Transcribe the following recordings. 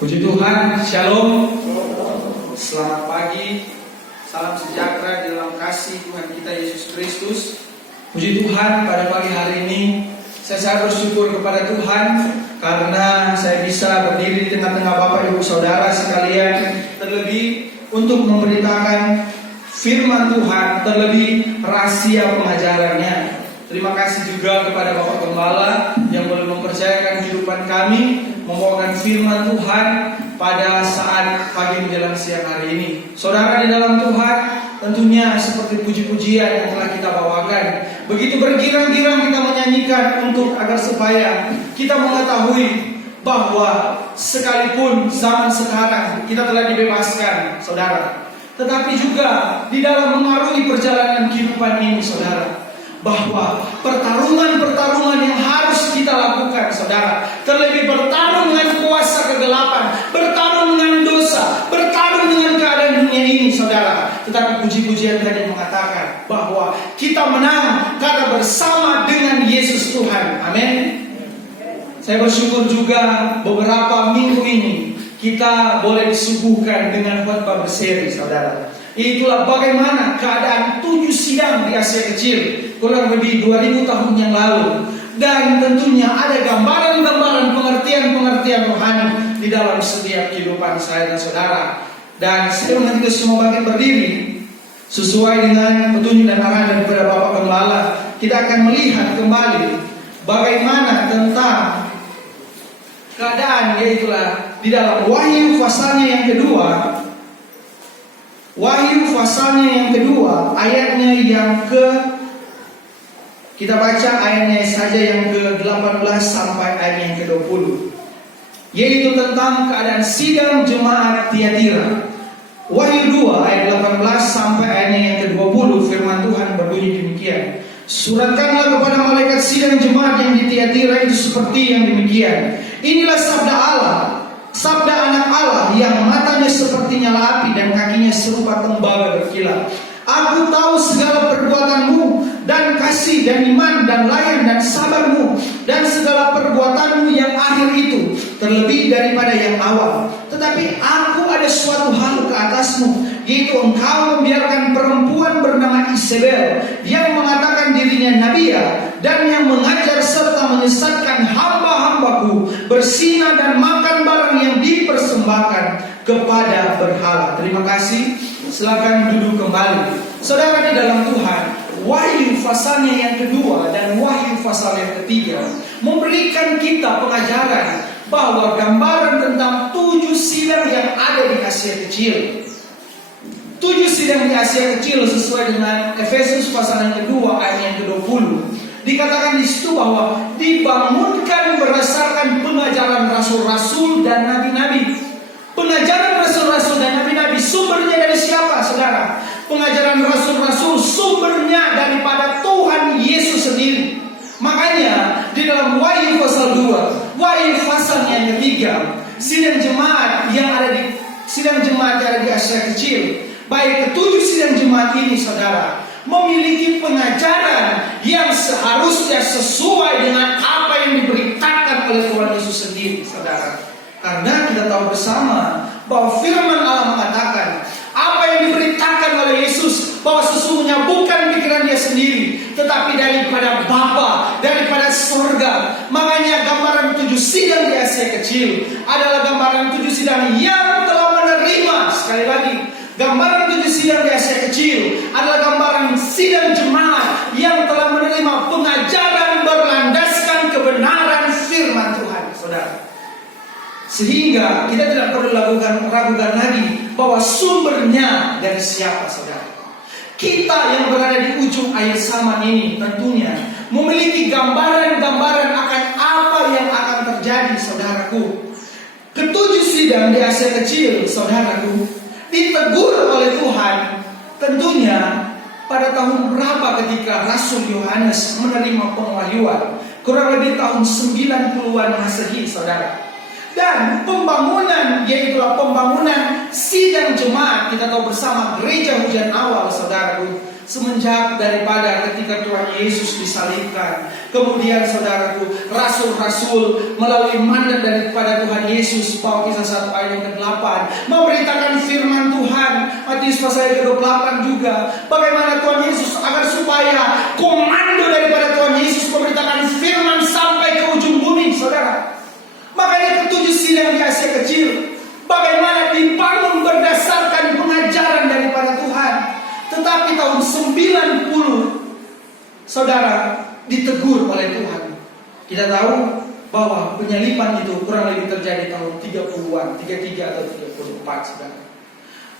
Puji Tuhan, Shalom. Selamat pagi, salam sejahtera di dalam kasih Tuhan kita Yesus Kristus. Puji Tuhan, pada pagi hari ini saya sangat bersyukur kepada Tuhan karena saya bisa berdiri di tengah-tengah Bapak Ibu Saudara sekalian, terlebih untuk memberitakan firman Tuhan, terlebih rahasia pengajarannya. Terima kasih juga kepada Bapak Gembala yang boleh mempercayakan kehidupan kami membawakan firman Tuhan pada saat pagi menjelang siang hari ini. Saudara di dalam Tuhan, tentunya seperti puji-pujian yang telah kita bawakan, begitu bergirang-girang kita menyanyikan untuk agar supaya kita mengetahui bahwa sekalipun zaman sekarang kita telah dibebaskan, saudara, tetapi juga di dalam mengarungi perjalanan kehidupan ini, saudara, bahwa pertarungan-pertarungan yang harus kita lakukan, saudara, terlebih bertarung dengan kuasa kegelapan, bertarung dengan dosa, bertarung dengan keadaan dunia ini, saudara. Tetapi puji-pujian tadi mengatakan bahwa kita menang karena bersama dengan Yesus Tuhan. Amin. Saya bersyukur juga beberapa minggu ini kita boleh disuguhkan dengan khotbah berseri, saudara. Itulah bagaimana keadaan 7 sidang di Asia Kecil kurang lebih 2000 tahun yang lalu. Dan tentunya ada gambaran-gambaran pengertian-pengertian rohani di dalam setiap kehidupan saya dan saudara. Dan saya mengajak kita semua bangkit berdiri sesuai dengan petunjuk dan arahan daripada Bapak Gembala. Kita akan melihat kembali bagaimana tentang keadaan, yaitulah di dalam Wahyu pasalnya yang kedua. Wahyu pasalnya yang kedua, ayatnya yang kita baca ayatnya saja yang ke-18 sampai ayat yang ke-20, yaitu tentang keadaan sidang jemaat Tiatira. Wahyu 2 ayat 18 sampai ayatnya yang ke-20, firman Tuhan berbunyi demikian. Suratkanlah kepada malaikat sidang jemaat yang di Tiatira itu seperti yang demikian. Inilah sabda Allah, sabda anak Allah yang matanya seperti nyala api dan kakinya serupa tembaga berkilat. Aku tahu segala perbuatanmu dan kasih dan iman dan layan dan sabarmu dan segala perbuatanmu yang akhir itu terlebih daripada yang awal. Tetapi aku ada suatu hal ke atasmu, yaitu engkau membiarkan perempuan bernama Isabel yang mengatakan dirinya nabiya dan yang mengajar serta menyesatkan hamba-hambaku berzina dan makan barang yang dipersembahkan kepada berhala. Terima kasih. Silakan duduk kembali. Saudara di dalam Tuhan, Wahyu pasalnya yang kedua dan Wahyu pasal yang ketiga memberikan kita pengajaran bahwa gambaran tentang 7 sidang yang ada di Asia Kecil. 7 sidang di Asia Kecil sesuai dengan Efesus pasal yang kedua ayat yang ke-20. Dikatakan di situ bahwa dibangunkan berdasarkan pengajaran rasul-rasul dan nabi-nabi. Pengajaran rasul-rasul dan nabi-nabi sumbernya dari siapa, saudara? Pengajaran rasul-rasul sumbernya daripada Tuhan Yesus sendiri. Makanya di dalam Wahyu pasal 2, Wahyu pasal yang ketiga, sidang jemaat yang ada di Asia Kecil, baik ke-7 sidang jemaat ini, saudara, memiliki pengajaran yang seharusnya sesuai dengan apa yang diberitakan oleh Tuhan Yesus sendiri, saudara. Karena kita tahu bersama bahwa firman Allah mengatakan apa yang diberitakan oleh Yesus, bahwa sesungguhnya bukan pikiran dia sendiri, tetapi daripada Bapa, daripada surga. Makanya gambaran 7 sidang di Asia Kecil adalah gambaran 7 sidang yang telah menerima. Sekali lagi, gambaran 7 sidang di Asia Kecil adalah gambaran sidang jemaat yang telah menerima pengajaran berlandaskan kebenaran firman Tuhan, saudara. Sehingga kita tidak perlu ragukan lagi bahwa sumbernya dari siapa, saudara. Kita yang berada di ujung ayat zaman ini tentunya memiliki gambaran-gambaran akan apa yang akan terjadi, saudaraku. Ke-7 sidang di Asia Kecil, saudaraku, ditegur oleh Tuhan tentunya pada tahun berapa ketika Rasul Yohanes menerima pengahyuan, kurang lebih tahun 90-an Masehi, saudara. Dan pembangunan, yaitulah pembangunan sidang jemaat, kita tahu bersama gereja hujan awal, saudaraku, semenjak daripada ketika Tuhan Yesus disalibkan, kemudian saudaraku, rasul-rasul melalui mandat daripada Tuhan Yesus, bahwa Kisah 1 ayat yang ke-8 memberitakan firman Tuhan. Matius pasal yang ke-28 juga, bagaimana Tuhan Yesus agar supaya komando daripada Tuhan Yesus memberitakan firman sampai ke ujung bumi, saudara. Makanya ketujuh sidang di Asia Kecil, bagaimana dibangun berdasarkan pengajaran daripada Tuhan. Tetapi tahun 90, saudara, ditegur oleh Tuhan. Kita tahu bahwa penyaliban itu kurang lebih terjadi tahun 30-an, 33 atau 34, saudara.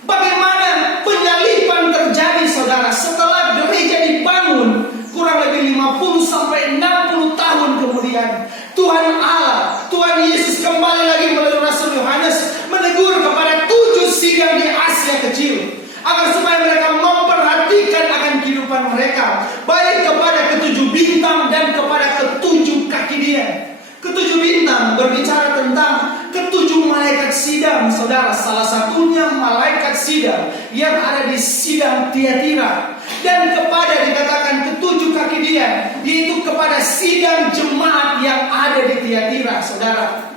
Bagaimana penyaliban terjadi, saudara, setelah gereja dibangun kurang lebih 50 sampai 60 tahun kemudian. Tuhan Allah, Tuhan Yesus kembali lagi melalui Rasul Yohanes menegur kepada 7 sidang di Asia Kecil, agar supaya mereka memperhatikan akan kehidupan mereka, baik kepada ketujuh bintang dan kepada ketujuh kaki dia. Ketujuh bintang berbicara tentang ketujuh malaikat sidang, saudara. Salah satunya malaikat sidang yang ada di sidang Tiatira. Dan kepada dikatakan ketujuh kaki dia, yaitu kepada sidang jemaat yang ada di Tiatira, saudara.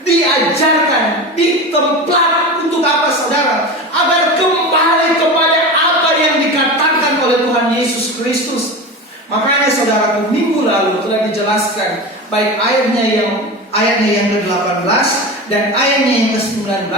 Diajarkan, ditemplat untuk apa, saudara? Agar kembali kepada apa yang dikatakan oleh Tuhan Yesus Kristus. Makanya saudaraku, minggu lalu telah dijelaskan baik ayatnya yang ke-18 dan ayatnya yang ke-19,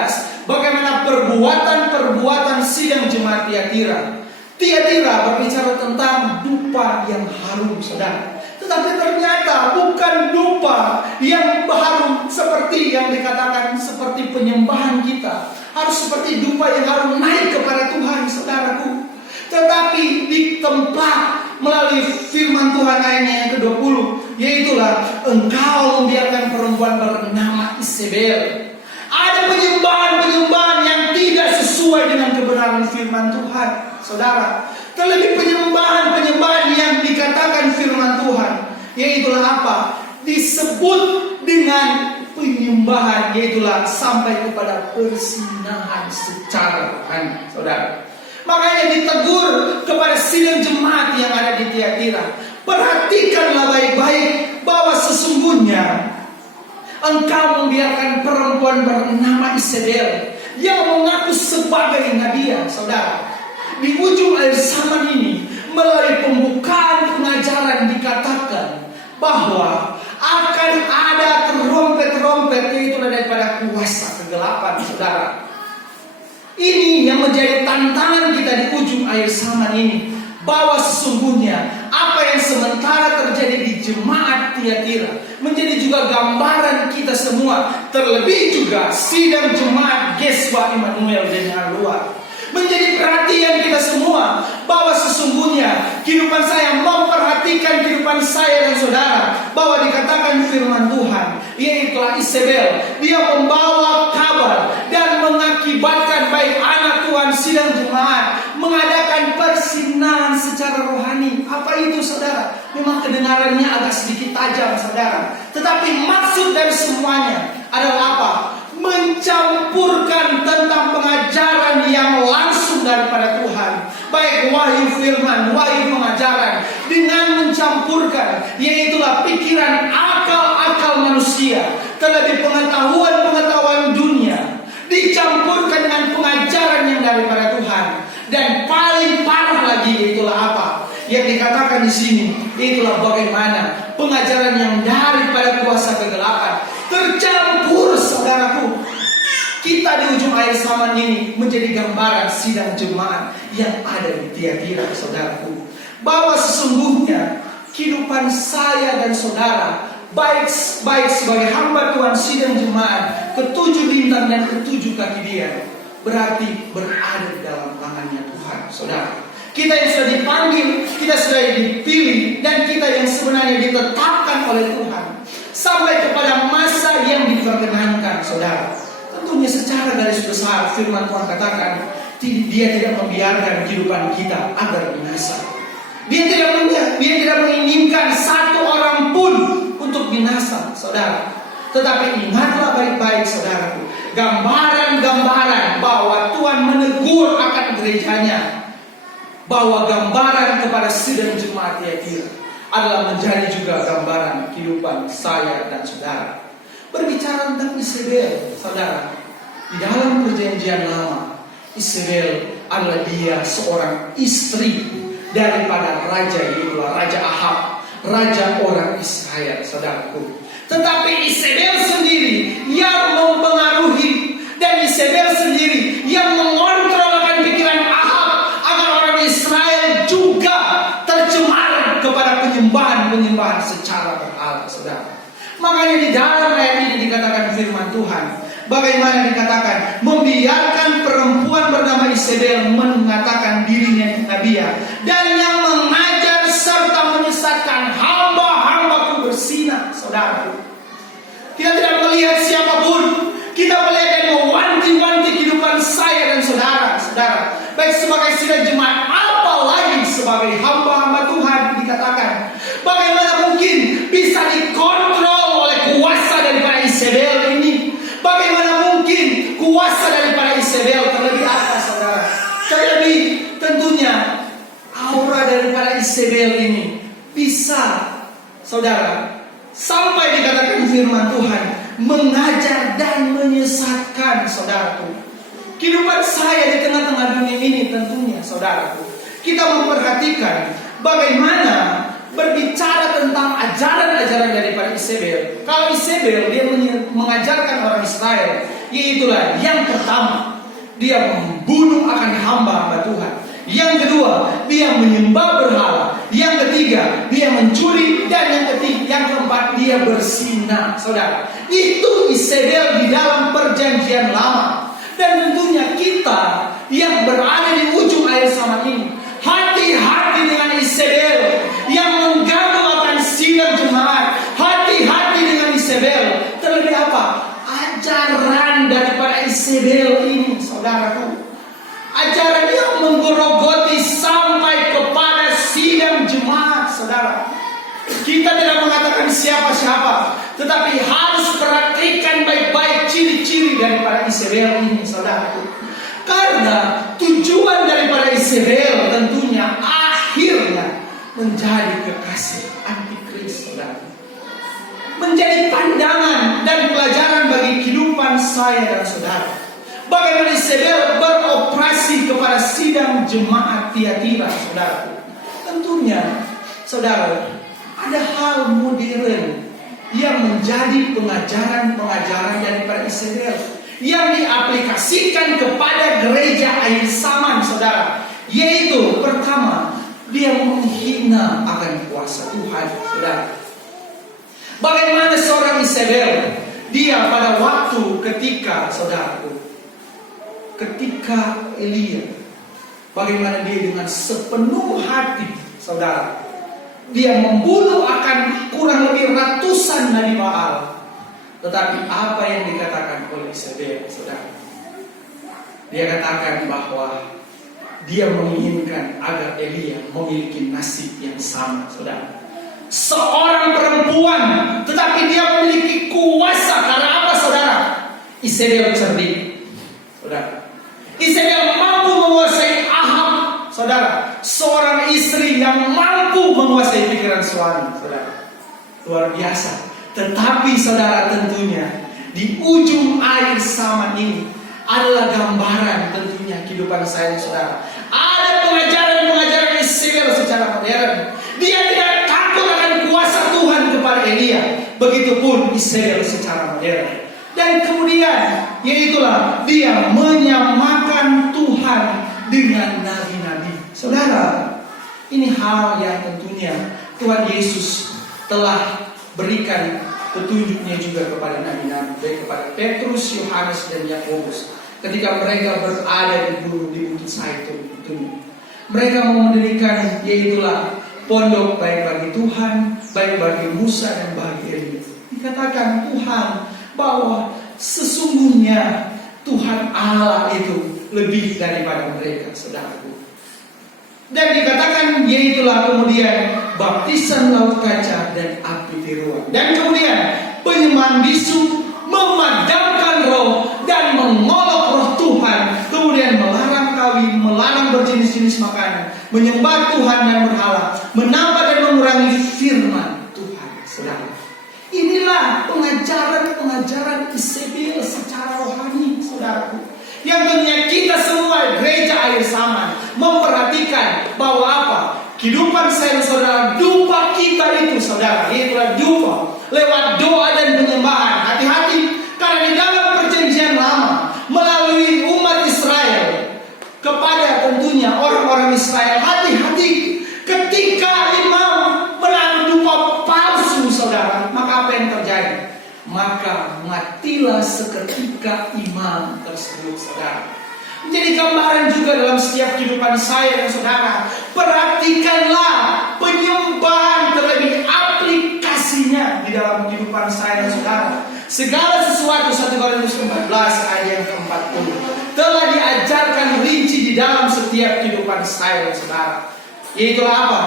bagaimana perbuatan sidang jemaat Tiatira. Tiatira berbicara tentang dupa yang harum, saudara. Tetapi ternyata bukan dupa yang harum seperti yang dikatakan seperti penyembahan kita. Harus seperti dupa yang harum naik kepada Tuhan, saudaraku. Tetapi ditemplat melalui firman Tuhan ayatnya yang ke-20, yaitulah engkau membiarkan perempuan bernama Isabel. Ada penyembahan-penyembahan yang tidak sesuai dengan kebenaran firman Tuhan, saudara. Terlebih penyembahan-penyembahan yang dikatakan firman Tuhan, yaitulah apa? Disebut dengan penyembahan, yaitulah sampai kepada persinahan secara rohani, saudara. Makanya ditegur kepada sidang jemaat yang ada di Tiatira. Perhatikanlah baik-baik bahwa sesungguhnya engkau membiarkan perempuan bernama Isabel yang mengaku sebagai nabi, saudara. Di ujung akhir zaman ini, melalui pembukaan pengajaran dikatakan bahwa akan ada terompet-terompet, yaitu daripada kuasa kegelapan, saudara. Ini yang menjadi tantangan kita di ujung akhir zaman ini, bahwa sesungguhnya apa yang sementara terjadi di jemaat Tiatira menjadi juga gambaran kita semua, terlebih juga sidang jemaat Geswa Immanuel dan luar. Menjadi perhatian kita semua bahwa sesungguhnya kehidupan saya memperhatikan kehidupan saya dan saudara, bahwa dikatakan firman Tuhan, yaitulah Isabel, dia membawa kabar dan mengakibatkan baik anak Tuhan sidang jemaat mengadakan persinahan secara rohani. Apa itu, saudara? Memang kedengarannya agak sedikit tajam, saudara, tetapi maksud dari semuanya adalah apa? Mencampurkan tentang pengajaran yang langsung daripada Tuhan, baik wahyu firman, wahyu pengajaran, dengan mencampurkan, yaitulah pikiran akal-akal manusia, terlebih pengetahuan dunia, dicampurkan dengan pengajaran yang daripada Tuhan. Dan paling parah lagi, yaitulah apa yang dikatakan di sini, itulah bagaimana pengajaran yang daripada kuasa kegelapan tercampur, saudaraku. Kita di ujung akhir zaman ini menjadi gambaran sidang jemaat yang ada di Tiatira, saudaraku, bahwa sesungguhnya kehidupan saya dan saudara, baik sebagai hamba Tuhan sidang jemaat ketujuh bintang dan ketujuh kaki dia, berarti berada di dalam tangannya Tuhan, saudara. Kita yang sudah dipanggil, kita sudah dipilih, dan kita yang sebenarnya ditetapkan oleh Tuhan sampai kepada masa yang diperkenankan, saudara. Tentunya secara garis besar firman Tuhan katakan, dia tidak membiarkan kehidupan kita agar binasa. Dia tidak menginginkan satu orang pun untuk binasa, saudara. Tetapi ingatlah baik-baik, saudaraku, gambaran-gambaran bahwa Tuhan menegur akan gerejanya. bahwa gambaran kepada sidang jemaat Tiatira adalah menjadi juga gambaran kehidupan saya dan saudara. Berbicara tentang Isabel, saudara, di dalam perjanjian lama, Isabel adalah dia seorang istri daripada raja, yaitu Raja Ahab, raja orang Israel, saudaraku. Tetapi Isabel sendiri yang mempengaruhi, dan Isabel sendiri yang mengontrol akan pikiran Ahab agar orang Israel juga tercemar kepada penyembahan secara berhala, saudara. Makanya di dalam ayat ini dikatakan firman Tuhan, bagaimana dikatakan membiarkan perempuan bernama Isabel mengatakan dirinya nabiya, dan yang mengajar serta menyesatkan hamba-hambaku bersinah, saudara. Kita tidak melihat siapapun, kita melihat dan mewanti-wanti kehidupan saya dan saudara. Baik sebagai sidang jemaat, apalagi sebagai hamba-hamba Tuhan dikatakan. Bagaimana mungkin bisa dikontrol oleh kuasa daripada Isabel ini? Bagaimana mungkin kuasa daripada Isabel terlebih apa, saudara? Terlebih tentunya aura daripada Isabel ini bisa, saudara, sampai dikatakan firman Tuhan mengajar dan menyesatkan, saudaraku. Kehidupan saya di tengah-tengah dunia ini tentunya, saudaraku, kita memperhatikan bagaimana berbicara tentang ajaran-ajaran daripada Isabel. Kalau Isabel dia mengajarkan orang Israel, yaitulah yang pertama, dia membunuh akan hamba-hamba Tuhan. Yang kedua, dia menyembah berhala. Yang ketiga, dia mencuri. Dan yang keempat, dia bersinah, saudara. Itu Isabel di dalam perjanjian lama. Dan tentunya kita yang berada di ujung air sama ini, hati-hati dengan Isabel yang mengganggu akan sidang jemaat. Hati-hati dengan Isabel. Terlebih apa? Ajaran daripada Isabel ini, saudaraku. Ajaran yang menggerogoti sampai kepada sidang jemaat, saudara. Kita tidak mengatakan siapa-siapa, tetapi harus perhatikan baik-baik ciri-ciri daripada Isabel ini, saudaraku. Karena tujuan daripada Isabel tentunya akhirnya menjadi kekasih antikris, saudara. Menjadi pandangan dan pelajaran bagi kehidupan saya dan saudara. Bagaimana Isabel beroperasi kepada sidang jemaat Tiatira, saudara. Tentunya, saudara, ada hal modern yang menjadi pengajaran-pengajaran daripada Isabel yang diaplikasikan kepada gereja akhir zaman, saudara. Yaitu pertama, dia menghina akan kuasa Tuhan, saudara. Bagaimana seorang Isabel, dia pada waktu ketika, saudaraku, ketika Elia, bagaimana dia dengan sepenuh hati, saudara, dia membunuh akan kurang lebih ratusan Nabi Baal. Tetapi apa yang dikatakan oleh Isabel, saudara? Dia katakan bahwa dia menginginkan agar Elia memiliki nasib yang sama, saudara. Seorang perempuan, tetapi dia memiliki kuasa. Karena apa, saudara? Isabel cerdik, saudara. Isabel mampu menguasai Ahab, saudara. Seorang istri yang mampu menguasai pikiran suami, saudara. Luar biasa. Tetapi saudara, tentunya di ujung air zaman ini adalah gambaran tentunya kehidupan saya dan saudara. Ada pengajaran-pengajaran Isabel secara modern. Dia tidak takut akan kuasa Tuhan kepada Elia. Begitupun Isabel secara modern. Dan kemudian, yaitulah dia menyamakan Tuhan dengan nabi-nabi. Saudara, ini hal yang tentunya Tuhan Yesus telah berikan petunjuknya juga kepada nabi-nabi, baik kepada Petrus, Yohanes, dan Yakobus. Ketika mereka berada di Bukit Zaitun, mereka mau mendirikan, yaitulah pondok baik bagi Tuhan, baik bagi Musa dan bagi Elia. Dikatakan Tuhan bahwa sesungguhnya Tuhan Allah itu lebih daripada mereka, saudaraku. Dan dikatakan yaitulah kemudian baptisan laut kaca dan api tiruan. Dan kemudian penyembahan bisu, memadamkan roh dan mengolok roh Tuhan. Kemudian melarang kawin, melarang berjenis-jenis makanan, menyembah Tuhan dan berhala, menambah dan mengurangi firman Tuhan. Saudara, inilah pengajaran Isabel secara rohani, saudaraku. Yang tentunya kita semua gereja air sama memperhatikan bahwa apa? Kehidupan saya dan saudara, dupa kita itu saudara, itulah dupa lewat doa dan penyembahan. Hati-hati, karena di dalam perjanjian lama melalui umat Israel kepada tentunya orang-orang Israel, hati-hati ketika imam menaruh dupa palsu saudara, maka apa yang terjadi? Maka matilah seketika imam tersebut saudara. Menjadi gambaran juga dalam setiap kehidupan saya dan saudara. Perhatikanlah penyembahan terlebih aplikasinya di dalam kehidupan saya dan saudara. Segala sesuatu 1 Korintus 14 ayat yang ke-40 telah diajarkan rinci di dalam setiap kehidupan saya dan saudara. Yaitulah apa?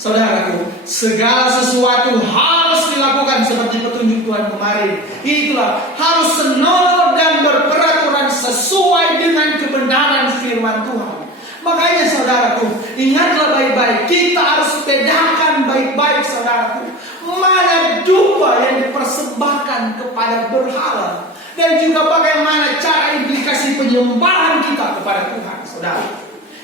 Saudaraku, segala sesuatu harus dilakukan seperti petunjuk Tuhan kemarin. Itulah harus senonoh dan berperaturan sesuai dengan kebenaran firman Tuhan. Makanya saudaraku, ingatlah baik-baik, kita harus bedakan baik-baik saudaraku, mana dupa yang dipersembahkan kepada berhala, dan juga bagaimana cara implikasi penyembahan kita kepada Tuhan, saudara.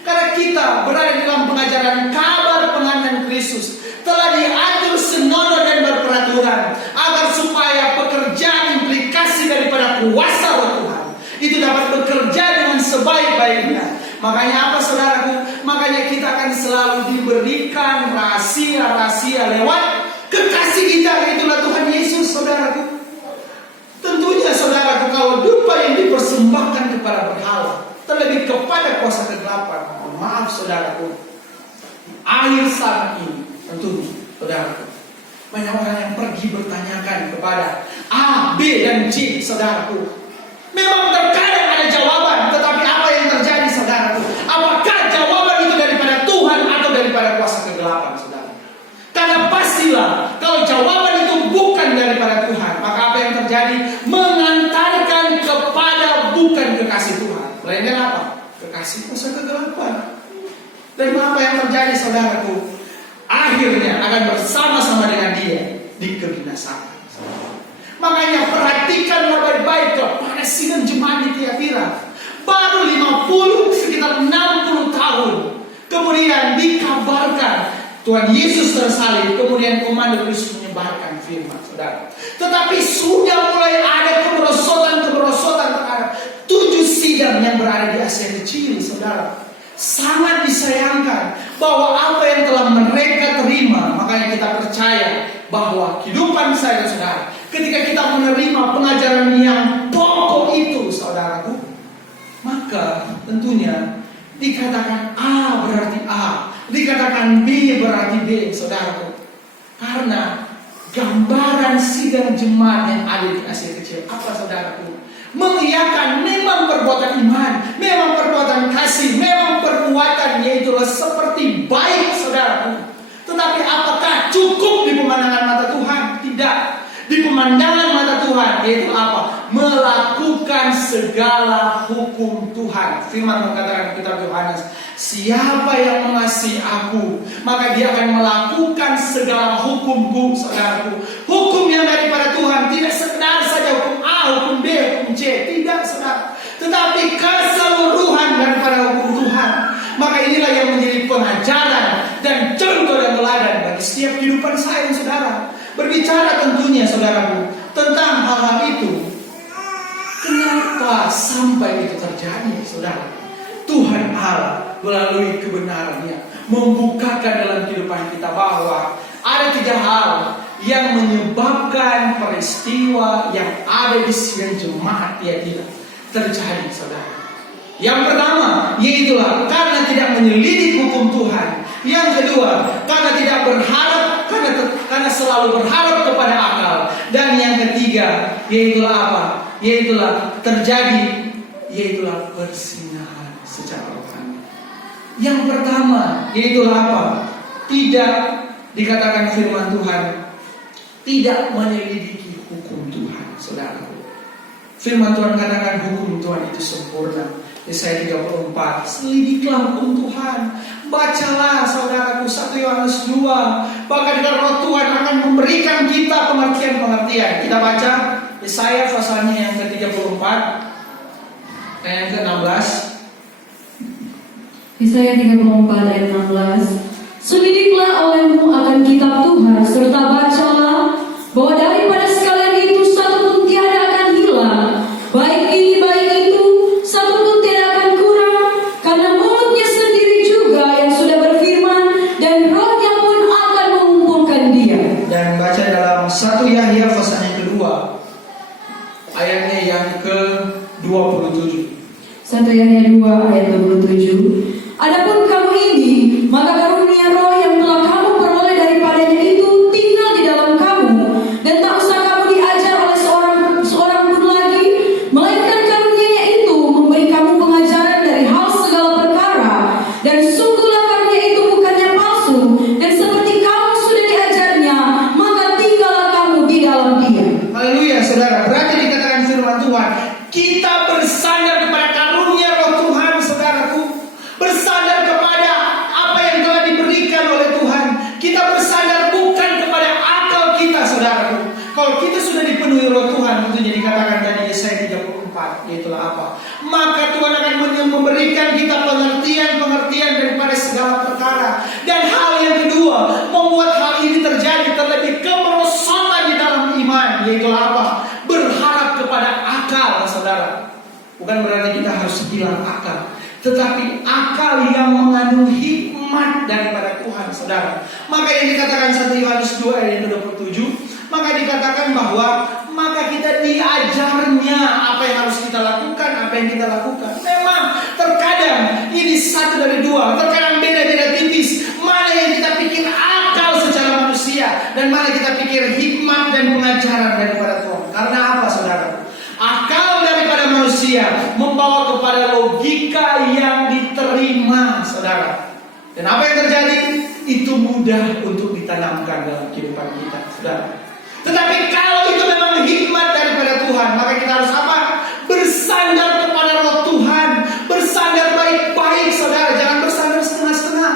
Karena kita berada dalam pengajaran kabar pengantin Kristus, telah diatur senonoh dan berperaturan agar supaya pekerjaan implikasi daripada kuasa roh Tuhan itu dapat bekerja dengan sebaik-baiknya. Makanya apa saudaraku? Makanya kita akan selalu diberikan rahasia-rahasia lewat kekasih kita, itulah Tuhan Yesus saudaraku. Tentunya saudaraku, kalau dupa yang dipersembahkan kepada berhala, terlebih kepada kuasa kegelapan, maaf saudaraku, akhir zaman ini tentunya saudaraku, banyak orang yang pergi bertanyakan kepada A, B, dan C saudaraku. Memang terkadang ada jawaban, tetapi apa yang terjadi saudaraku? Apakah jawaban itu daripada Tuhan atau daripada kuasa kegelapan saudara? Karena pastilah kalau jawaban itu bukan daripada Tuhan, maka apa yang terjadi? Mengantarkan kepada bukan kekasih Tuhan, melainkan apa? Kekasih kuasa kegelapan. Dan apa yang terjadi saudaraku? Akhirnya akan bersama-sama dengan dia di kebinasaan. Makanya perhatikanlah baik-baik kepada sidang jemaat di Tiatira. Baru 50, sekitar 60 tahun kemudian dikabarkan Tuhan Yesus tersalib, kemudian komando Kristus menyebarkan firman saudara. Tetapi sudah mulai ada kemerosotan terhadap 7 sidang yang berada di Asia Kecil saudara. Sangat disayangkan bahwa apa yang telah mereka terima, makanya kita percaya bahwa kehidupan saya dan saudara, ketika kita menerima pengajaran yang pokok itu saudaraku, maka tentunya dikatakan A berarti A, dikatakan B berarti B saudaraku. Karena gambaran sidang jemaat yang ada di Asia Kecil apa saudaraku? Mengiyakan memang perbuatan iman, memang perbuatan kasih, memang perbuatan yaitu seperti baik saudaraku. Tetapi apakah cukup di pemandangan mata Tuhan? Tidak. Di pemandangan mata Tuhan yaitu apa? Melakukan segala hukum Tuhan. Firman mengatakan kitab Yohanes, siapa yang mengasihi aku, maka dia akan melakukan segala hukumku saudaraku. Hukum yang daripada Tuhan tidak sekedar saja hukum A, hukum B, hukum C, tidak saudara, tetapi keseluruhan daripada hukum Tuhan. Maka inilah yang menjadi pengajaran dan contoh dan teladan bagi setiap kehidupan saya dan saudara. Berbicara tentunya saudaraku tentang hal-hal itu, kenapa sampai itu terjadi saudara? Tuhan Allah melalui kebenarannya membukakan dalam kehidupan kita bahwa ada 3 hal yang menyebabkan peristiwa yang ada di sidang jemaat Tiatira terjadi saudara. Yang pertama yaitulah karena tidak menyelidik hukum Tuhan. Yang kedua karena tidak berharap, karena selalu berharap kepada akal. Dan yang ketiga yaitulah apa? Yaitulah terjadi yaitulah persinahan secara rohani. Yang pertama yaitulah apa? Tidak dikatakan firman Tuhan, tidak menyelidiki hukum Tuhan saudara. Firman Tuhan katakan hukum Tuhan itu sempurna. Yesaya 34, selidiklah hukum Tuhan. Bacalah saudaraku 1 Yohanes 2. Bahkan roh Tuhan akan memberikan kita pengertian-pengertian. Kita baca Yesaya pasalnya yang ke-34 ayat yang ke-16. Yesaya 34 ayat 16. Selidiklah olehmu akan kitab Tuhan, serta bacalah bahwa daripada sekalian itu satu pun tiada akan hilang, baik ini baik itu, satu pun tiada akan kurang, karena mulutnya sendiri juga yang sudah berfirman, dan rohnya pun akan mengumpulkan dia. Dan baca dalam 1 Yahya pasal yang kedua ayatnya yang ke-27. 1 Yahya 2 ayat 27. Adapun kamu ini, maka karunia roh yang telah kamu peroleh daripadanya itu tinggal di dalam kamu, dan tak usah kamu diajar oleh seorang pun lagi, melainkan karunia-Nya itu memberi kamu pengajaran dari hal segala perkara, dan sungguhlah karunia itu bukannya palsu, dan seperti kamu sudah diajarnya, maka tinggallah kamu di dalam Dia. Haleluya, saudara. Berarti dikatakan firman Tuhan, kita bersandar kepada karunia roh Tuhan, saudaraku. Bersandar kepada apa yang telah diberikan oleh Tuhan. Kita bersandar bukan kepada akal kita, saudaraku. Kalau kita sudah dipenuhi roh Tuhan, tentunya dikatakan tadi Yesaya 34, yaitulah apa? Maka Tuhan akan memberikan kita pengertian-pengertian daripada segala perkara. Dan hal yang kedua, membuat hal ini terjadi terlebih kemerosotan di dalam iman, yaitulah apa? Berharap kepada akal, saudara. Bukan berarti kita harus hilang akal, tetapi akal yang mengandung hikmat daripada Tuhan, saudara. Maka yang dikatakan 1 Yohanes 2 ayat 27, maka dikatakan bahwa maka kita diajarnya apa yang harus kita lakukan, apa yang kita lakukan. Memang terkadang ini satu dari dua, terkadang beda-beda tipis. Mana yang kita pikir akal secara manusia, dan mana kita pikir hikmat dan pengajaran daripada Tuhan. Karena apa, saudara? Akal daripada manusia membawa kepada logika yang diterima, saudara. Dan apa yang terjadi? Itu mudah untuk ditanamkan dalam kehidupan kita, saudara. Tetapi kalau itu memang hikmat daripada Tuhan, maka kita harus apa? Bersandar kepada roh Tuhan. Bersandar baik-baik, saudara. Jangan bersandar setengah-setengah.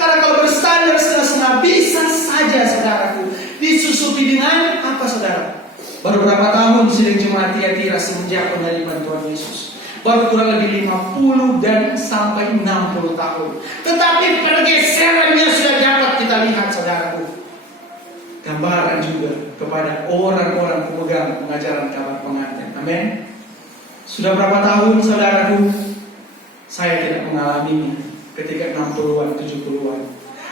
Karena kalau bersandar setengah-setengah, bisa saja, saudaraku, disusupi dengan apa, saudara? Baru berapa tahun sidang jemaat Tiatira semenjak penerimaan Tuhan Yesus? Baru kurang lebih 50 dan sampai 60 tahun. Tetapi pergeserannya sudah dapat kita lihat, saudaraku. Gambaran juga kepada orang-orang pemegang pengajaran kabar pengantin. Amin. Sudah berapa tahun, saudaraku, saya tidak mengalaminya ketika 60-an, 70-an.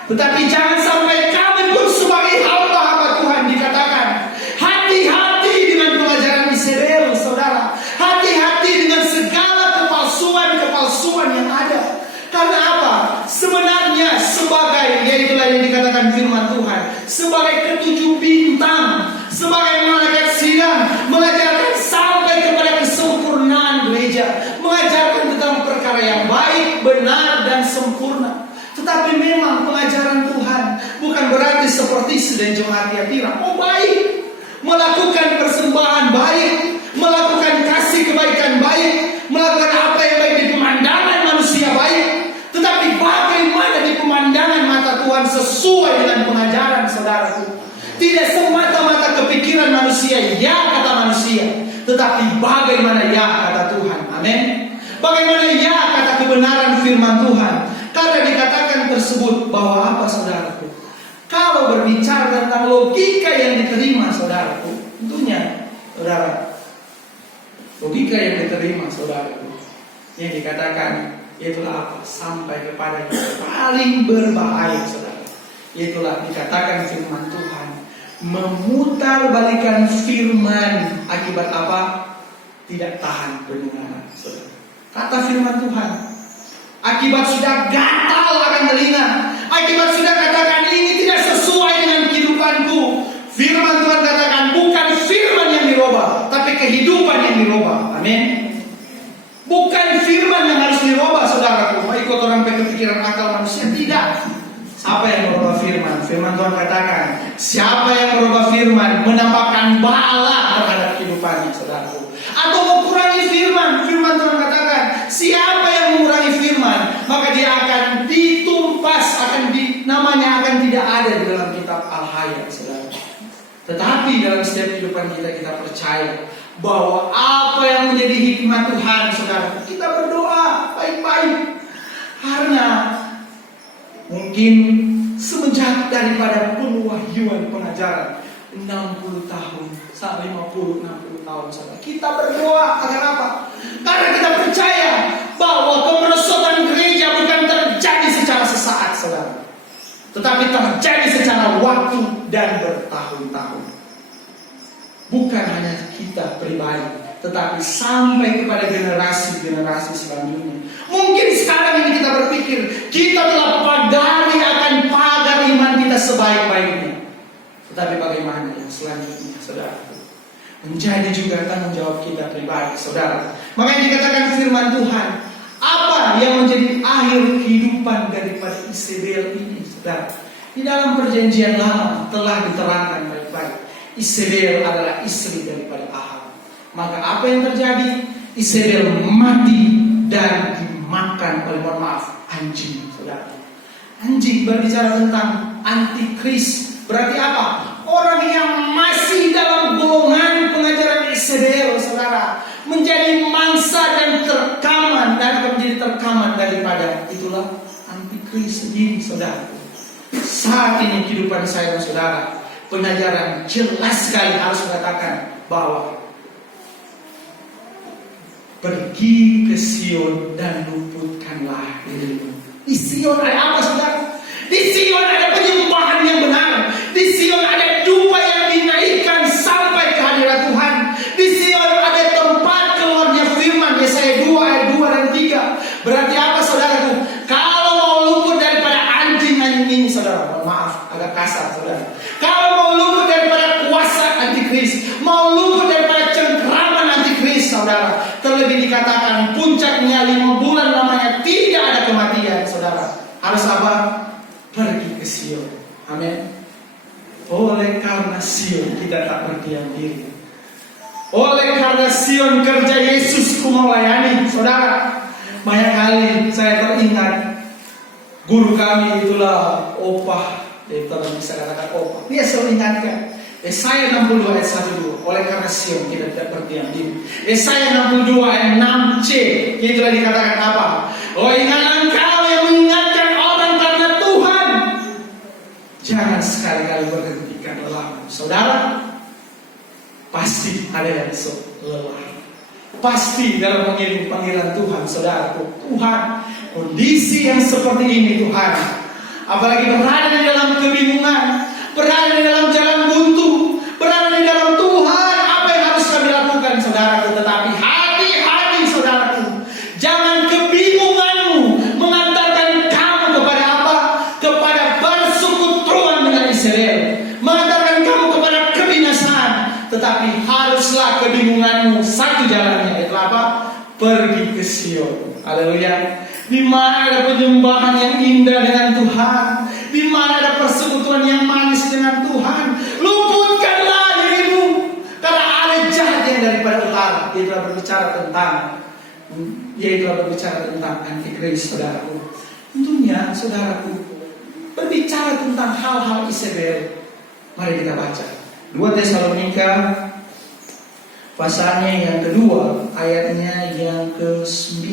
Tetapi jangan sampai kami pun sebagai hamba Tuhan dikatakan hati-hati dengan pengajaran Isabel, saudara. Hati-hati dengan segala kepalsuan yang ada. Karena apa? Sebenarnya sebagai, yaitulah yang dikatakan firman Tuhan, sebagai ketujuh bintang, sebagai malaikat sidang, mengajarkan sampai kepada kesempurnaan gereja, mengajarkan tentang perkara yang baik, benar, dan sempurna. Tetapi memang pengajaran Tuhan bukan berarti seperti sedang jemaat Tiatira. Oh, baik, melakukan persembahan baik, melakukan kasih kebaikan baik, melakukan apa yang baik di pemandangan manusia baik. Tetapi bagaimana di pemandangan mata Tuhan sesuai dengan pengajaran, saudaraku? Tidak semata-mata kepikiran manusia, ya kata manusia, tetapi bagaimana ya kata Tuhan. Amin. Bagaimana ya kata kebenaran firman Tuhan. Karena dikatakan tersebut bahwa apa, saudaraku? Kalau berbicara tentang logika yang diterima, saudaraku, tentunya, saudara, logika yang diterima, saudaraku, yang dikatakan itulah apa? Sampai kepada yang paling berbahaya, saudara. Itulah dikatakan firman Tuhan, memutarbalikkan firman akibat apa? Tidak tahan pendengaran, saudara. Kata firman Tuhan, akibat sudah gatal akan telinga, akibat sudah katakan ini tidak sesuai dengan kehidupanku. Firman Tuhan katakan bukan firman yang dirubah, tapi kehidupan yang dirubah. Amin. Bukan firman yang harus dirubah, saudaraku. Mau ikut orang pikiran akal manusia? Tidak. Siapa yang merubah firman? Firman Tuhan katakan, siapa yang merubah firman menambahkan bala terhadap kehidupannya, saudaraku. Atau mengurangi firman. Firman Tuhan katakan, siapa yang mengurangi firman, maka dia akan ditumpas, namanya akan tidak ada di dalam kitab Al-Hayat, saudara. Tetapi dalam setiap kehidupan kita percaya bahwa apa yang menjadi hikmat Tuhan, saudara, kita berdoa baik-baik. Karena mungkin semenjak daripada pewahyuan pengajaran 60 tahun sampai 60 tahun, saudara, kita berdoa agar apa? Karena kita percaya bahwa kemerosotan gereja bukan terjadi secara sesaat, saudara, tetapi terjadi secara waktu dan bertahun-tahun. Bukan hanya kita pribadi, tetapi sampai kepada generasi-generasi selanjutnya. Mungkin sekarang ini kita berpikir kita telah pagari akan pagar iman kita sebaik-baiknya. Tetapi bagaimana yang selanjutnya, saudara? Menjadi juga tanggung jawab kita pribadi, saudara. Makanya dikatakan firman Tuhan, apa yang menjadi akhir kehidupan daripada Isabel ini, saudara? Di dalam perjanjian lama telah diterangkan baik-baik. Isabel adalah istri daripada Ahab. Maka apa yang terjadi? Isabel mati dan dimakan oleh, mohon maaf, anjing, saudara. Anjing berbicara tentang antikris. Berarti apa? Orang yang masih dalam golongan pengajaran Isabel, saudara, menjadi mangsa dan terkaman, dan menjadi terkaman daripada itulah antikris sendiri, saudara. Saat ini kehidupan saya dan saudara, pengajaran jelas sekali harus mengatakan bahwa pergi ke Sion dan luputkanlah dirimu. Di Sion ada apa, saudara? Di Sion ada penyembahan yang benar. Di Sion ada dupa yang dinaikkan sampai ke hadirat Tuhan. Di Sion ada tempat keluarnya firman, Yesaya 2 ayat 2 dan 3. Berarti apa, saudaraku? Kalau mau luput daripada anjing-anjing ini, saudara, mohon maaf, agak kasar, saudara. Kalau mau luput daripada kuasa antikris, mau luput daripada cengkraman antikris, saudara, terlebih dikatakan puncaknya 5 bulan lamanya tidak ada kematian, saudara. Harus apa? Pergi ke Sion. Amin. Oleh karena Sion kita tak berdiam diri. Oleh karena Sion kerja Yesus ku melayani, saudara. Banyak kali saya teringat guru kami itulah Opah. Itu bisa katakan Opah. Dia selalu ingatkan Yesaya 62 ayat 1-2. Oleh karena Sion kita tidak berdiam diri. Yesaya 62 ayat 6c. Itulah dikatakan apa? Oh, ingatlah engkau yang mengingatkan orang karena Tuhan. Jangan sekali-kali berhentikan lelah, saudara. Pasti ada yang lelah. Pasti dalam mengiring panggilan Tuhan, saudara. Tuhan, kondisi yang seperti ini, Tuhan, apalagi berada di dalam kebingungan, berada di dalam jalan buntu, berada di dalam Tuhan, apa yang harus kami lakukan, saudaraku? Tetapi hati-hati, saudaraku, jangan kebingunganmu mengantarkan kamu kepada apa? Kepada bersekutuan dengan Israel, mengantarkan kamu kepada kebinasaan. Tetapi haruslah kebingunganmu satu jalannya, yaitu apa? Pergi ke Sion. Haleluya. Di mana ada penyembahan yang indah dengan Tuhan, di mana ada persekutuan yang manis dengan Tuhan, luputkanlah dirimu. Karena ada jahat yang daripada utara. Dia telah berbicara tentang antikris, saudaraku. Tentunya, saudaraku, berbicara tentang hal-hal Isabel. Mari kita baca 2 Tesalonika pasalnya yang kedua, ayatnya yang ke-9.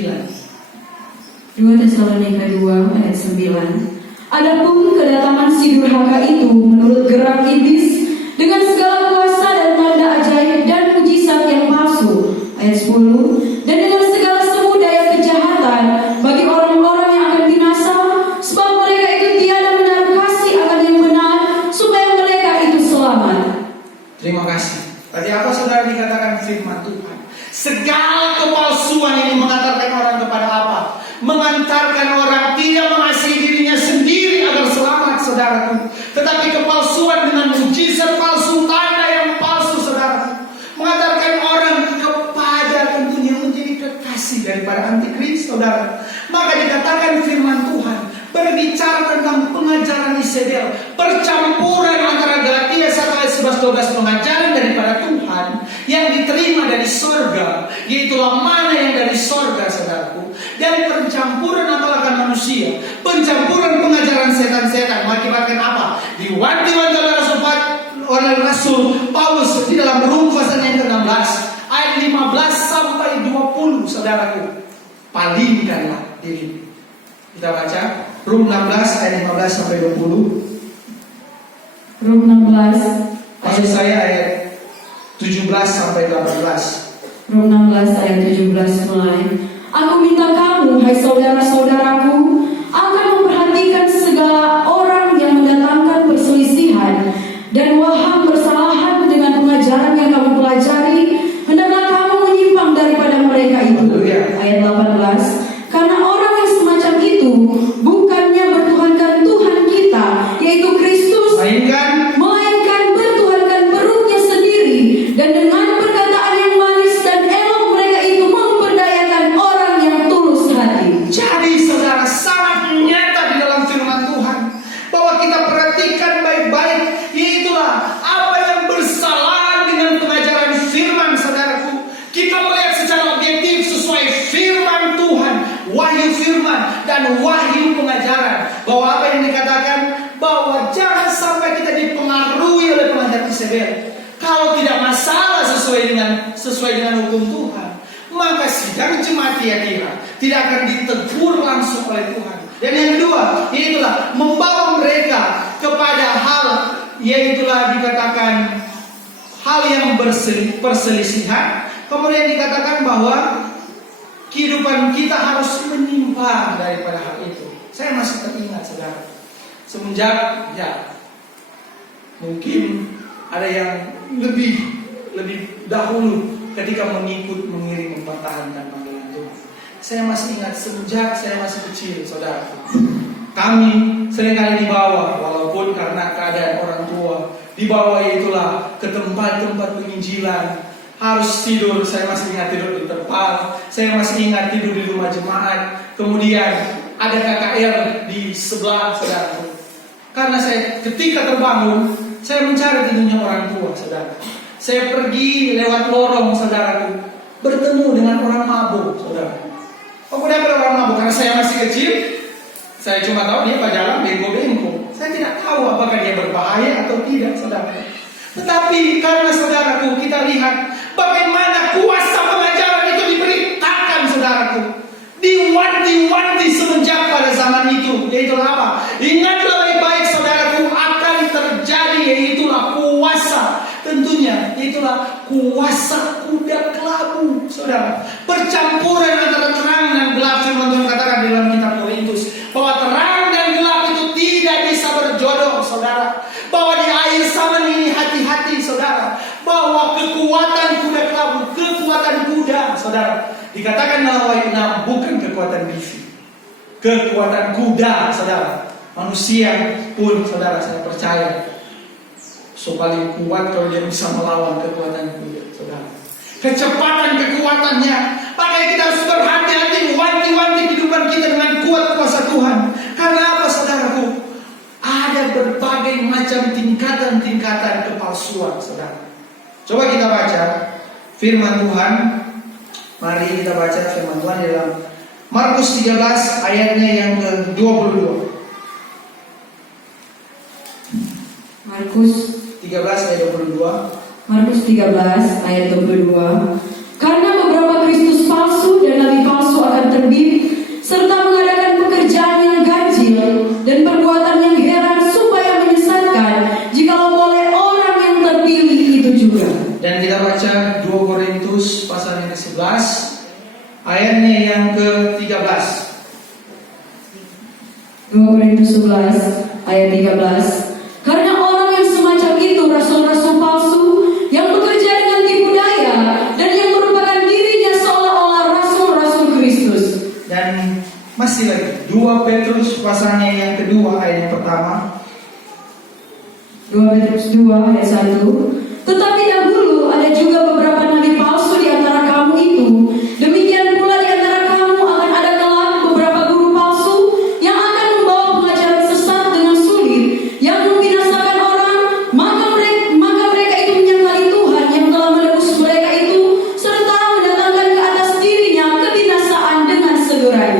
2 Tesalonika 2 ayat 9. Adapun kedatangan si durhaka itu menurut gerak iblis dengan segala kuasa dan tanda ajaib dan mujizat yang palsu, ayat 10, dan dengan segala semu daya kejahatan bagi orang-orang yang akan binasa, sebab mereka itu tiada menaruh kasih akan yang benar, supaya mereka itu selamat. Terima kasih. Tadi apa, saudara, dikatakan firman Tuhan? Segala kepalsuan ini mengantarkan orang kepada apa? Mengantarkan orang tidak mengasihi dirinya sendiri agar selamat, saudaraku. Tetapi kepalsuan dengan mujizat palsu, tanda yang palsu, saudaraku, mengantarkan orang kepada tentunya menjadi kekasih daripada antikris, saudara. Maka dikatakan firman Tuhan berbicara tentang pengajaran Isabel, percampuran antara Galatia 1 ayat 11-12, pengajaran daripada Tuhan yang diterima dari sorga, yaitulah mana yang dari sorga, saudaraku, dan pencampuran akan manusia, pencampuran pengajaran setan-setan mengakibatkan apa? Diwanti-wanti oleh Rasul Paulus di dalam Rum pasal yang ke-16 ayat 15 sampai 20, saudaraku. Palingkanlah diri. Kita baca Rum 16 ayat 15 sampai 20. Rum 16 Maksud saya ayat 17 sampai 18. Rum 16 ayat 17 mulai. Aku minta kamu, hai saudara-saudaraku, akan memperhatikan segala orang yang mendatangkan perselisihan dan waham bersalahan dengan pengajaran yang kamu pelajari. Hendaklah kamu menyimpang daripada mereka itu. Ayat 18. Karena orang yang semacam itu bukannya bertuhankan Tuhan kita, yaitu Kristus, melainkan bertuhankan perutnya sendiri, dan dengan perkataan yang manis dan elok mereka itu memperdayakan orang yang tulus hati. Jadi saudara, sangat nyata di dalam firman Tuhan bahwa kita perhatikan baik-baik, itulah apa yang bersalahan dengan pengajaran firman, saudaraku. Kita melihat secara objektif sesuai firman Tuhan, wahyu firman dan wahyu pengajaran, bahwa apa yang dikatakan bahwa jangan sampai kita dipengaruhi oleh pengajaran Isabel. Kalau tidak masalah sesuai dengan hukum Tuhan, maka sidang jemaat Tiatira tidak akan ditegur langsung oleh Tuhan. Dan yang kedua, yaitulah membawa mereka kepada hal, yaitulah dikatakan hal yang perselisihan. Kemudian dikatakan bahwa kehidupan kita harus menyimpang daripada hal itu. Saya masih teringat, saudara, semenjak mungkin ada yang lebih dahulu ketika mengiring mempertahankan panggilan Tuhan. Saya masih ingat semenjak saya masih kecil, saudara, kami seringkali dibawa, walaupun karena keadaan orang tua, dibawa itulah ke tempat-tempat penginjilan. Harus tidur, saya masih ingat tidur di terpal, saya masih ingat tidur di rumah jemaat. Kemudian ada KKR di sebelah, saudara. Karena saya ketika terbangun, saya mencari tidurnya orang tua, saudara. Saya pergi lewat lorong, saudaraku, bertemu dengan orang mabuk, saudara. Kemudian ada orang mabuk, karena saya masih kecil, saya cuma tahu dia berjalan bengkok-bengkok. Saya tidak tahu apakah dia berbahaya atau tidak, saudara. Tetapi karena, saudaraku, kita lihat bagaimana kuasa pengajaran itu diberitakan, saudaraku, diwanti-wanti semenjak pada zaman itu. Yaitu apa? Ingatlah baik-baik, saudaraku, akan terjadi, yaitulah kuasa. Tentunya itulah kuasa kuda kelabu, saudara. Percampuran antara terang dan gelap. Firman Tuhan katakan di dalam kitab Korintus bahwa terang dan gelap itu tidak bisa berjodoh, saudara. Bahwa di akhir zaman ini hati-hati, saudara, bahwa kekuatan kuda kelabu, kekuatan kuda, saudara, dikatakan dalam wahyu 6 bukan kekuatan bisu, kekuatan kuda, saudara. Manusia pun, saudara, saya percaya paling kuat kalau dia bisa melawan kekuatan kuda, saudara. Kecepatan kekuatannya. Makanya kita harus berhati-hati, wanti-wanti kehidupan kita dengan kuat kuasa Tuhan. Karena apa, saudaraku? Ada berbagai macam tingkatan-tingkatan kepalsuan, saudara. Coba kita baca firman Tuhan. Mari kita baca firman Tuhan dalam Markus 13 ayatnya yang ke-22. Markus 13 ayat 22. Markus 13 ayat 22. Karena beberapa Kristus palsu dan nabi palsu akan terbit, serta mengadakan pekerjaan yang ganjil dan perbuatan yang heran supaya menyesatkan, jikalau oleh orang yang terpilih itu juga. Dan kita baca 2 Korintus pasal yang ke-11 ayatnya yang ke-13. 2 Korintus 11 ayat 13. Karena orang yang semacam itu rasul-rasul palsu yang bekerja dengan tipu daya dan yang merupakan dirinya seolah-olah rasul-rasul Kristus. Dan masih lagi 2 Petrus pasalnya yang kedua ayat yang pertama. 2 Petrus 2 ayat 1. Tetapi dahulu ada juga beberapa nabi palsu di antara kamu itu. Demikian pula di antara kamu akan ada kelak beberapa guru palsu yang akan membawa pengajaran sesat dengan sulit, yang membinasakan orang. Maka mereka itu menyangkali Tuhan yang telah menebus mereka itu, serta mendatangkan ke atas dirinya kebinasaan dengan segera.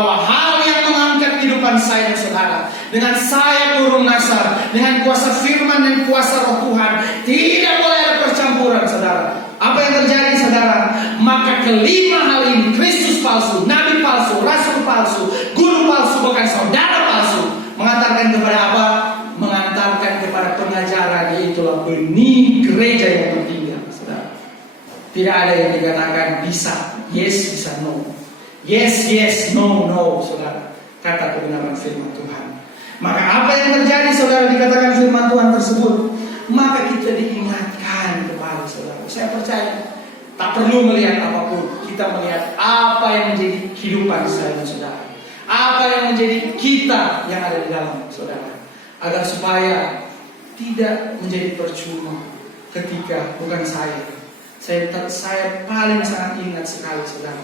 bahwa hal yang mengangkat kehidupan saya dan saudara, dengan saya turun nasar, dengan kuasa firman dan kuasa roh Tuhan, tidak boleh ada percampuran, saudara. Apa yang terjadi, saudara? Maka kelima hal ini, Kristus palsu, nabi palsu, rasul palsu, guru palsu, bahkan saudara palsu, mengantarkan kepada apa? Mengantarkan kepada pengajaran, yaitulah benih gereja yang tertinggal, saudara. Tidak ada yang dikatakan bisa yes, bisa no. Yes, yes, no, no, saudara. Kata kebenaran firman Tuhan. Maka apa yang terjadi, saudara, dikatakan firman Tuhan tersebut, maka kita diingatkan kepada saudara. Saya percaya tak perlu melihat apapun, kita melihat apa yang menjadi kehidupan saya dan saudara, apa yang menjadi kita yang ada di dalam saudara, agar supaya tidak menjadi percuma ketika bukan saya paling sangat ingat sekali, saudara,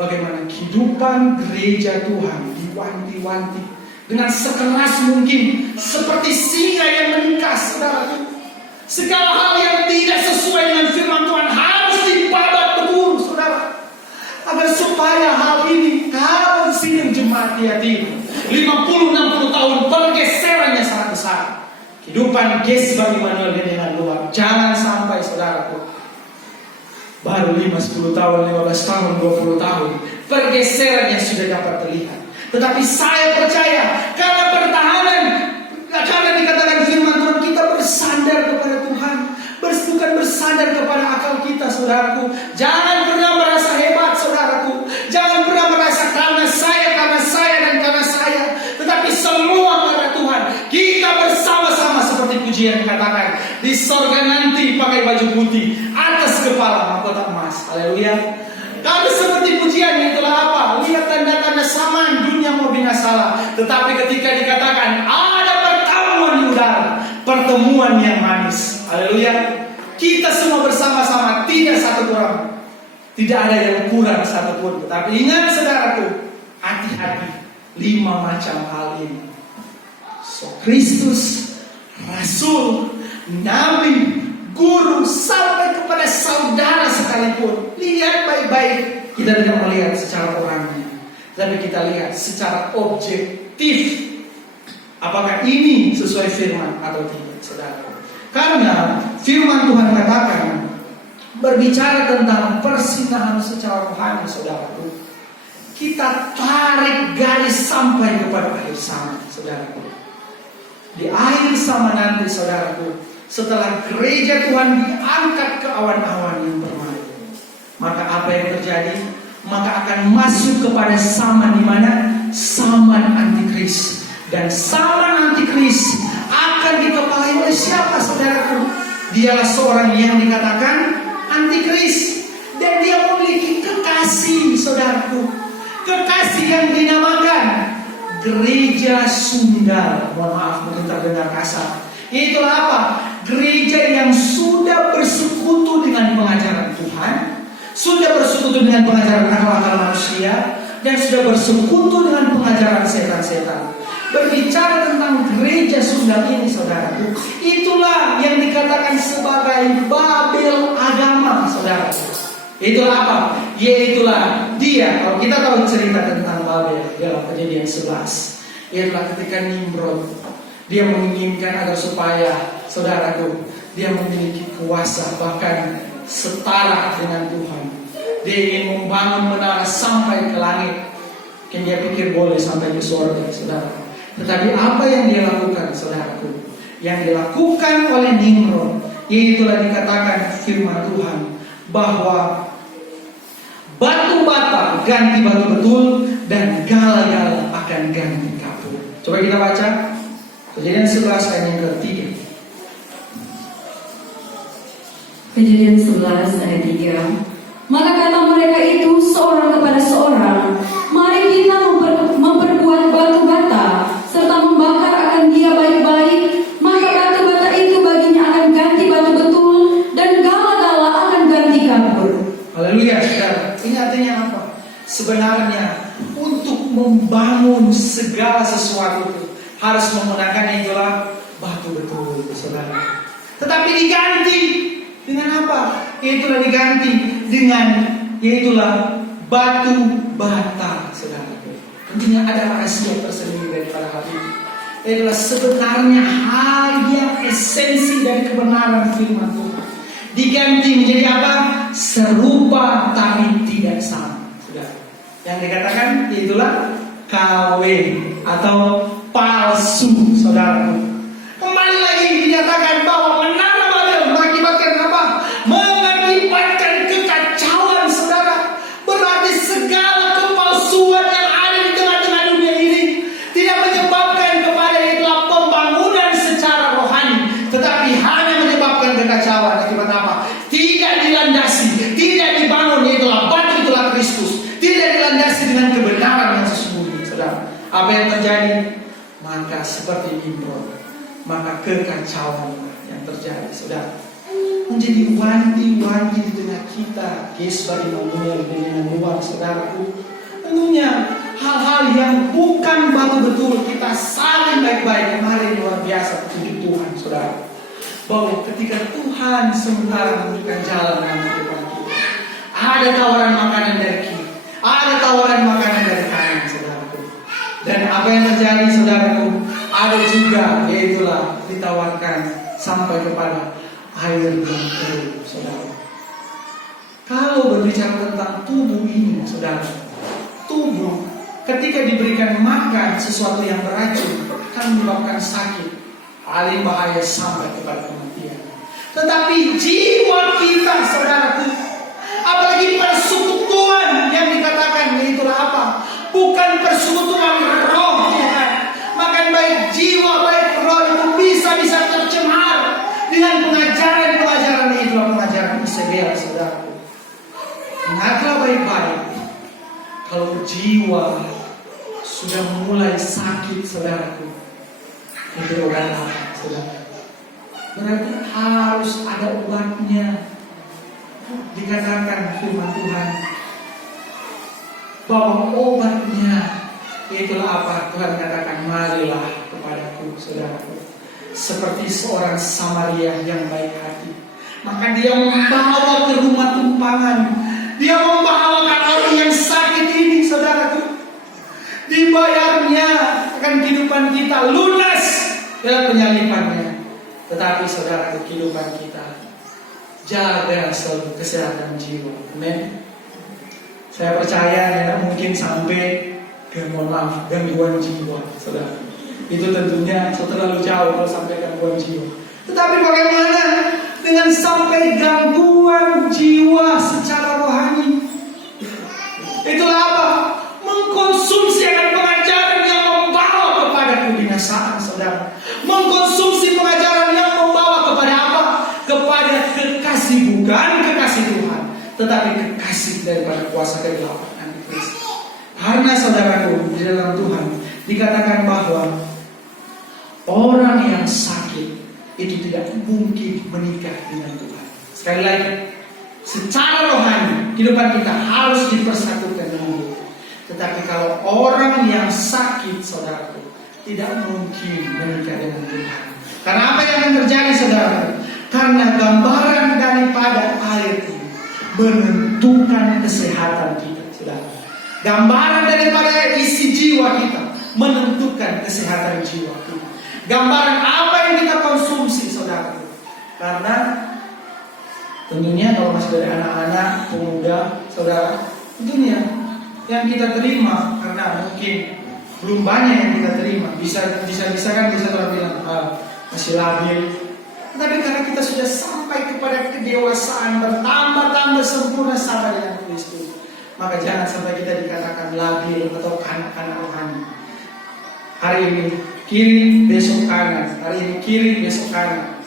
bagaimana kehidupan gereja Tuhan diwanti-wanti dengan sekeras mungkin, seperti singa yang meningkas, saudara. Segala hal yang tidak sesuai dengan firman Tuhan harus dibabat betul, saudara, agar supaya hal ini, kalau sidang jemaat Tiatira 50-60 tahun pergeserannya sangat besar, kehidupan Ges bagi Manuel dengan luar, jangan sampai, saudaraku, baru 5-10 tahun, 15 tahun, 20 tahun pergeserannya sudah dapat terlihat. Tetapi saya percaya karena pertahanan, karena dikatakan firman Tuhan, kita bersandar kepada Tuhan, bukan bersandar kepada akal kita, saudaraku. Jangan pernah merasa hebat, saudaraku. Jangan pernah merasa karena saya, dan karena saya. Tetapi semua karena Tuhan. Kita bersama-sama seperti pujian dikatakan, di sorga nanti pakai baju putih, atas kepala mahkota emas. Haleluya. Karena seperti pujian, itulah apa? Lihat tanda-tanda zaman dunia mau binasalah. Tetapi ketika dikatakan ada pertemuan di udara, pertemuan yang manis. Haleluya. Kita semua bersama-sama, tidak satu kurang, tidak ada yang kurang satupun. Tetapi ingat, saudaraku, hati-hati 5 macam hal ini. Kristus, rasul, nabi, guru, sampai kepada saudara sekalipun. Lihat baik-baik. Kita tidak melihat secara orangnya, tapi kita lihat secara objektif. Apakah ini sesuai firman atau tidak, saudara? Karena firman Tuhan katakan, berbicara tentang persinahan secara rohani, saudaraku, kita tarik garis sampai kepada akhir zaman, saudaraku. Di akhir zaman nanti, saudaraku, setelah gereja Tuhan diangkat ke awan-awan yang bermai, maka apa yang terjadi? Maka akan masuk kepada zaman di mana? Zaman antikris. Dan zaman antikris akan dikepalai oleh siapa, saudaraku? Dialah seorang yang dikatakan antikris, dan dia memiliki kekasih, saudaraku. Kekasih yang dinamakan gereja Sunda. Mohon maaf mungkin terdengar kasar. Itulah apa? Gereja yang sudah bersekutu dengan pengajaran Tuhan, sudah bersekutu dengan pengajaran akal-akal manusia, dan sudah bersekutu dengan pengajaran setan-setan. Berbicara tentang gereja Sunda ini, saudaraku, itulah yang dikatakan sebagai Babel agama, saudara. Itulah apa? Yaitulah dia. Kalau kita tahu cerita tentang Babel dalam Kejadian 11, itulah ketika Nimrod, dia menginginkan agar supaya, saudaraku, dia memiliki kuasa bahkan setara dengan Tuhan. Dia ingin membangun menara sampai ke langit. Yang dia pikir boleh sampai ke surga, saudara. Tetapi apa yang dia lakukan, saudaraku? Yang dilakukan oleh Nimrod, yaitulah dikatakan firman Tuhan bahwa batu bata ganti batu betul, dan gala-gala akan ganti kapur. Coba kita baca Kejadian 11 ayat yang ketiga. Kejadian 11 ayat 3. Maka kata mereka itu seorang kepada seorang, mari kita memperbuat batu bata serta membakar akan dia baik-baik, maka batu bata itu baginya akan ganti batu betul, dan gala-gala akan ganti kapur. Haleluya, saudara. Ini artinya apa? Sebenarnya untuk membangun segala sesuatu itu harus menggunakan itulah batu betul, saudara. Tetapi diganti dengan apa? Itulah diganti dengan yaitulah batu bata, saudara. Tentunya ada rahasia tersendiri daripada hal ini. Itulah sebenarnya hal yang esensi dari kebenaran firman Tuhan. Diganti menjadi apa? Serupa tapi tidak sama. Sudah. Yang dikatakan itulah KW atau palsu, saudara. Kembali lagi dinyatakan bahwa menara Babel mengakibatkan apa? Mengakibatkan kekacauan, saudara. Berarti segala kepalsuan yang ada di tengah-tengah dunia ini tidak menyebabkan kepada itulah pembangunan secara rohani, tetapi hanya menyebabkan kekacauan. Akibat apa? Tidak dilandasi, tidak dibangun, itulah batu, itulah Kristus. Tidak dilandasi dengan kebenaran yang sesungguhnya, saudara. Apa yang terjadi? Maka seperti Nimrod, maka kekacauan yang terjadi, saudara. Menjadi wanti-wanti di tengah kita, Gesbari Manuel dengan luar, saudaraku. Tentunya hal-hal yang bukan betul kita saling baik-baik. Kemarin luar biasa petunjuk Tuhan, saudara. Bahwa ketika Tuhan sementara memberikan jalan dalam kehidupan kita, ada tawaran makanan dari kiri, ada tawaran makanan dari kanan, saudaraku. Dan apa yang terjadi, saudaraku? Ada juga, yaitulah ditawarkan sampai kepada air yang kering, saudara. Kalau berbicara tentang tubuh ini, saudara, tubuh ketika diberikan makan sesuatu yang beracun akan menyebabkan sakit, paling bahaya sampai kepada kematian. Tetapi jiwa kita, saudaraku, apalagi persekutuan yang dikatakan, itulah apa? Bukan persekutuan roh, Tuhan. Maka baik jiwa, baik roh itu bisa tercemar dengan pengajaran-pengajaran, itulah pengajaran Isabel, saudaraku. Ingatlah baik-baik, kalau jiwa sudah mulai sakit, saudaraku, itu obat apa, saudara? Berarti harus ada obatnya. Dikatakan firman Tuhan bahwa obatnya itulah apa? Tuhan katakan, marilah kepadaku, saudaraku. Seperti seorang Samaria yang baik hati, maka dia membawa ke rumah tumpangan. Dia membawakan orang yang sakit ini, saudaraku. Dibayarnya akan kehidupan kita lunas dalam penyalipannya. Tetapi saudaraku, kehidupan kita jaga selalu kesehatan jiwa. Amin. Saya percaya tidak mungkin sampai gangguan jiwa, saudara. Itu tentunya terlalu jauh kalau sampai gangguan jiwa. Tetapi bagaimana dengan sampai gangguan jiwa secara rohani? Itulah apa? Mengkonsumsi akan pengajaran yang membawa kepada kebinasaan, saudara. Mengkonsumsi pengajaran yang membawa kepada apa? Kepada kekasih, bukan kekasih Tuhan, tetapi kekasih daripada kuasa kegelapan Antikristus. Karena saudaraku, di dalam Tuhan dikatakan bahwa orang yang sakit itu tidak mungkin menikah dengan Tuhan. Sekali lagi, secara rohani kehidupan kita harus dipersatukan dengan Tuhan. Tetapi kalau orang yang sakit, saudaraku, tidak mungkin menikah dengan Tuhan. Karena apa yang akan terjadi, saudara? Karena gambaran daripada air ini menentukan kesehatan kita, saudara. Gambaran daripada isi jiwa kita menentukan kesehatan jiwa kita. Gambaran apa yang kita konsumsi, saudara. Karena tentunya kalau masih dari anak-anak, pemuda, saudara, tentunya yang kita terima karena mungkin belum banyak yang kita terima. Bisa kan bisa orang bilang masih labil. Tetapi karena kita sudah sampai kepada kedewasaan, bertambah sempurna sama dengan Kristus, maka jangan sampai kita dikatakan labil atau kanak-kanak rohani. Hari ini kiri, besok kanan. Hari ini kiri, besok kanan.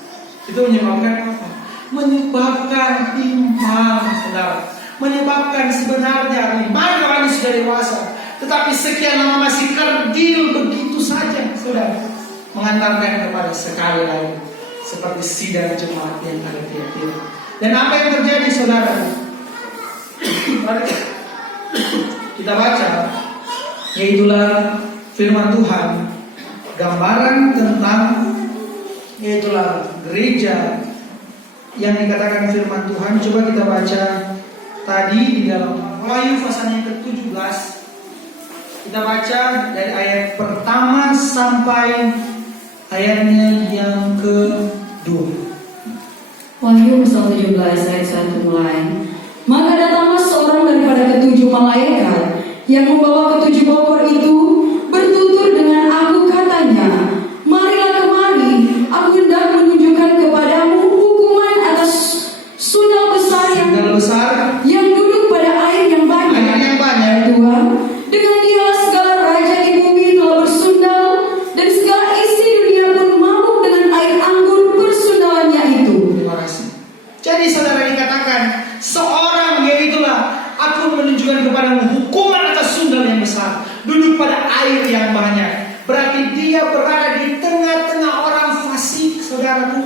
Itu menyebabkan apa? Menyebabkan timpang, saudara. Menyebabkan sebenarnya lima orang sudah dewasa, tetapi sekian lama masih kerdil begitu saja, saudara. Mengantarkan kepada sekali lagi seperti sidang jemaat yang ada di Tiatira. Dan apa yang terjadi, saudara? Kita baca, yaitulah firman Tuhan, gambaran tentang yaitulah gereja yang dikatakan firman Tuhan. Coba kita baca tadi di dalam Wahyu pasal yang ke-17, Kita baca dari ayat pertama sampai ayatnya yang kedua. Wahyu pasal 17 ayat 1 mulai. Maka datanglah seorang daripada ketujuh malaikat yang membawa ketujuh bokor itu, bertutur dengan aku katanya, marilah kemari, aku hendak menunjukkan kepadamu hukuman atas sundal besar yang duduk pada air yang banyak. Ayat 2. Dengan dia segala raja di bumi telah bersundal, dan segala isi dunia pun mabuk dengan air anggur persundalannya itu. Terima kasih. Jadi saudara dikatakan seorang, yaitulah aku menunjukkan kepadamu hukuman atas sundal yang besar, duduk pada air yang banyak. Berarti dia berada di tengah-tengah orang fasik, saudaraku.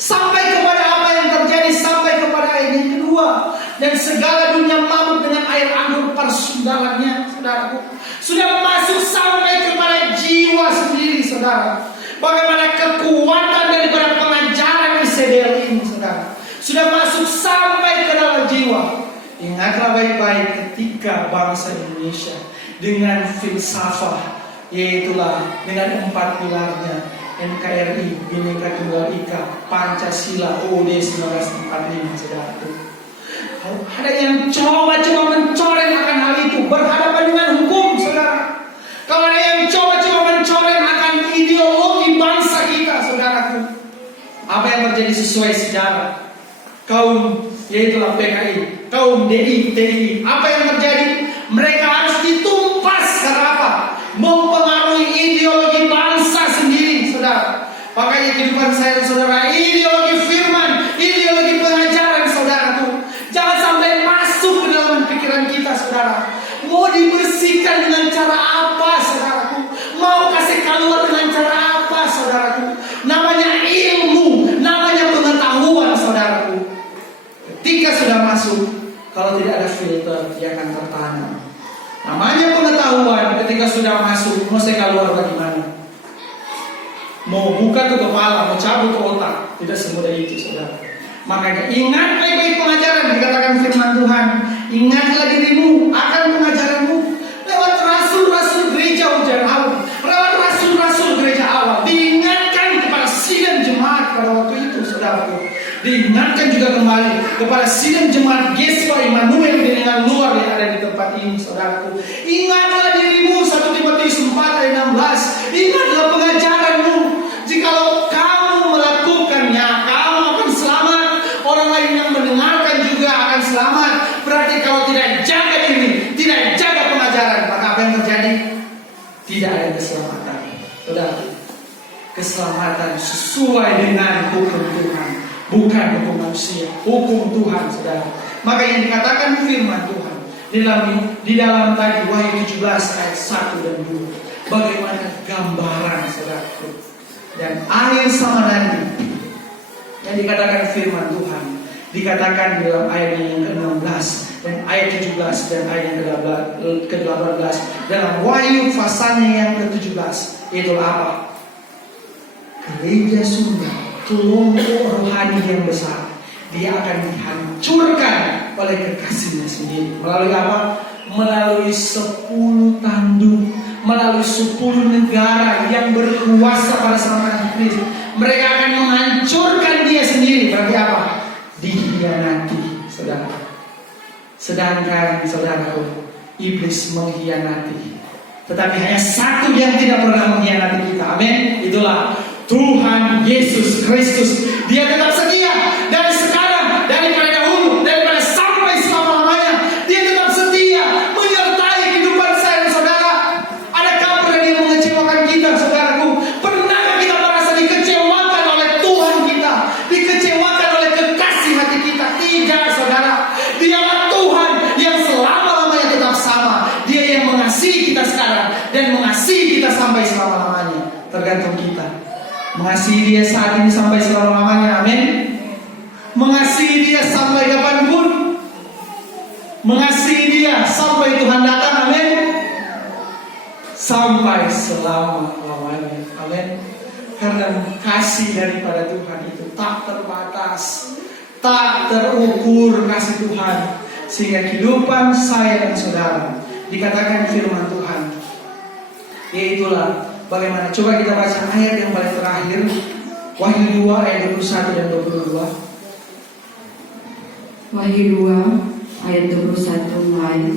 Sampai kepada apa yang terjadi, sampai kepada ayat yang kedua. Dan segala dunia mabuk dengan air anggur persundalannya, saudaraku. Sudah masuk sampai kepada jiwa sendiri, saudara. Bagaimana kekuatan daripada pengajaran Isabel ini, saudara. Sudah masuk sampai ke dalam jiwa. Ingatlah baik-baik ketika bangsa Indonesia dengan filsafat, yaitulah dengan 4 pilarnya, NKRI, Bhinneka Tunggal Ika, Pancasila, UUD 1945, saudara. Ada yang coba-coba mencoreng akan hal itu, berhadapan dengan hukum, saudara. Kalau ada yang coba-coba mencoreng akan ideologi bangsa kita, saudaraku, apa yang terjadi sesuai sejarah? Kaum, yaitulah PKI, kaum DI, TNI, apa yang terjadi? Mereka harus ditumpas karena apa? Mempengaruhi ideologi bangsa sendiri, saudara. Makanya kehidupan saya dan saudara, ideologi firman, ideologi pengajaran, saudaraku, jangan sampai masuk ke dalam pikiran kita, saudara. Mau dibersihkan dengan cara apa, saudaraku? Mau kasih keluar dengan cara apa, saudaraku? Namanya ilmu, namanya pengetahuan, saudaraku. Ketika sudah masuk, kalau tidak ada filter, dia akan tertanam. Namanya pengetahuan, ketika sudah masuk, mau saya keluar bagaimana? Mau buka ke kepala, mau cabut ke otak, tidak semudah itu, saudara. Makanya ingat baik-baik pengajaran, dikatakan firman Tuhan. Ingatlah dirimu akan pengajaranmu lewat rasul-rasul gereja hujan awal, lewat rasul-rasul gereja awal. Diingatkan kepada sidang jemaat pada waktu itu, saudaraku. Diingatkan juga kembali kepada sidang jemaat Gespa Immanuel dengan luar yang ada di tempat ini, saudaraku. Ingatlah dirimu, 1 Timotius 4 ayat 16. Ingatlah pengajaranmu. Jikalau kamu melakukannya, kamu akan selamat. Orang lain yang mendengarkan juga akan selamat. Berarti kalau tidak jaga diri, tidak jaga pengajaran, maka apa yang terjadi? Tidak ada keselamatan, saudara. Keselamatan sesuai dengan hukum Tuhan, bukan hukum manusia, hukum Tuhan, saudara. Maka yang dikatakan firman Tuhan di dalam tadi Wahyu 17 ayat 1 dan 2, bagaimana gambaran, saudaraku. Dan air sama nanti yang dikatakan firman Tuhan dikatakan dalam ayat yang ke-16 dan ayat 17 dan ayat yang ke-18 dalam Wahyu pasalnya yang ke-17. Itu apa? Gereja Sunda, kelompok rohani yang besar, dia akan dihancurkan oleh kekasihnya sendiri. Melalui apa? Melalui 10 tanduk, melalui 10 negara yang berkuasa pada zaman Kristus. Mereka akan menghancurkan dia sendiri. Berarti apa? Dikhianati, saudara. Sedangkan saudaraku, iblis mengkhianati, tetapi hanya satu yang tidak pernah mengkhianati kita. Amin. Itulah Tuhan Yesus Kristus. Dia tetap setia dari sekarang, daripada dahulu, daripada sampai selama-lamanya. Dia tetap setia menyertai kehidupan saya dan saudara. Adakah pernah dia mengecewakan kita, saudaraku? Pernahkah kita merasa dikecewakan oleh Tuhan kita, dikecewakan oleh kekasih hati kita? Tidak, saudara. Dialah Tuhan yang selama-lamanya tetap sama. Dia yang mengasihi kita sekarang dan mengasihi kita sampai selama-lamanya. Tergantung kita mengasihi dia saat ini sampai selama-lamanya. Amin. Mengasihi dia sampai kapanpun, mengasihi dia sampai Tuhan datang. Amin. Sampai selama-lamanya. Amin. Karena kasih daripada Tuhan itu tak terbatas, tak terukur kasih Tuhan, sehingga kehidupan saya dan saudara, dikatakan firman Tuhan, Yaitulah bagaimana. Coba kita baca ayat yang paling terakhir, Wahyu 2 ayat 21 dan 22. Wahyu 2 ayat 21 mulai.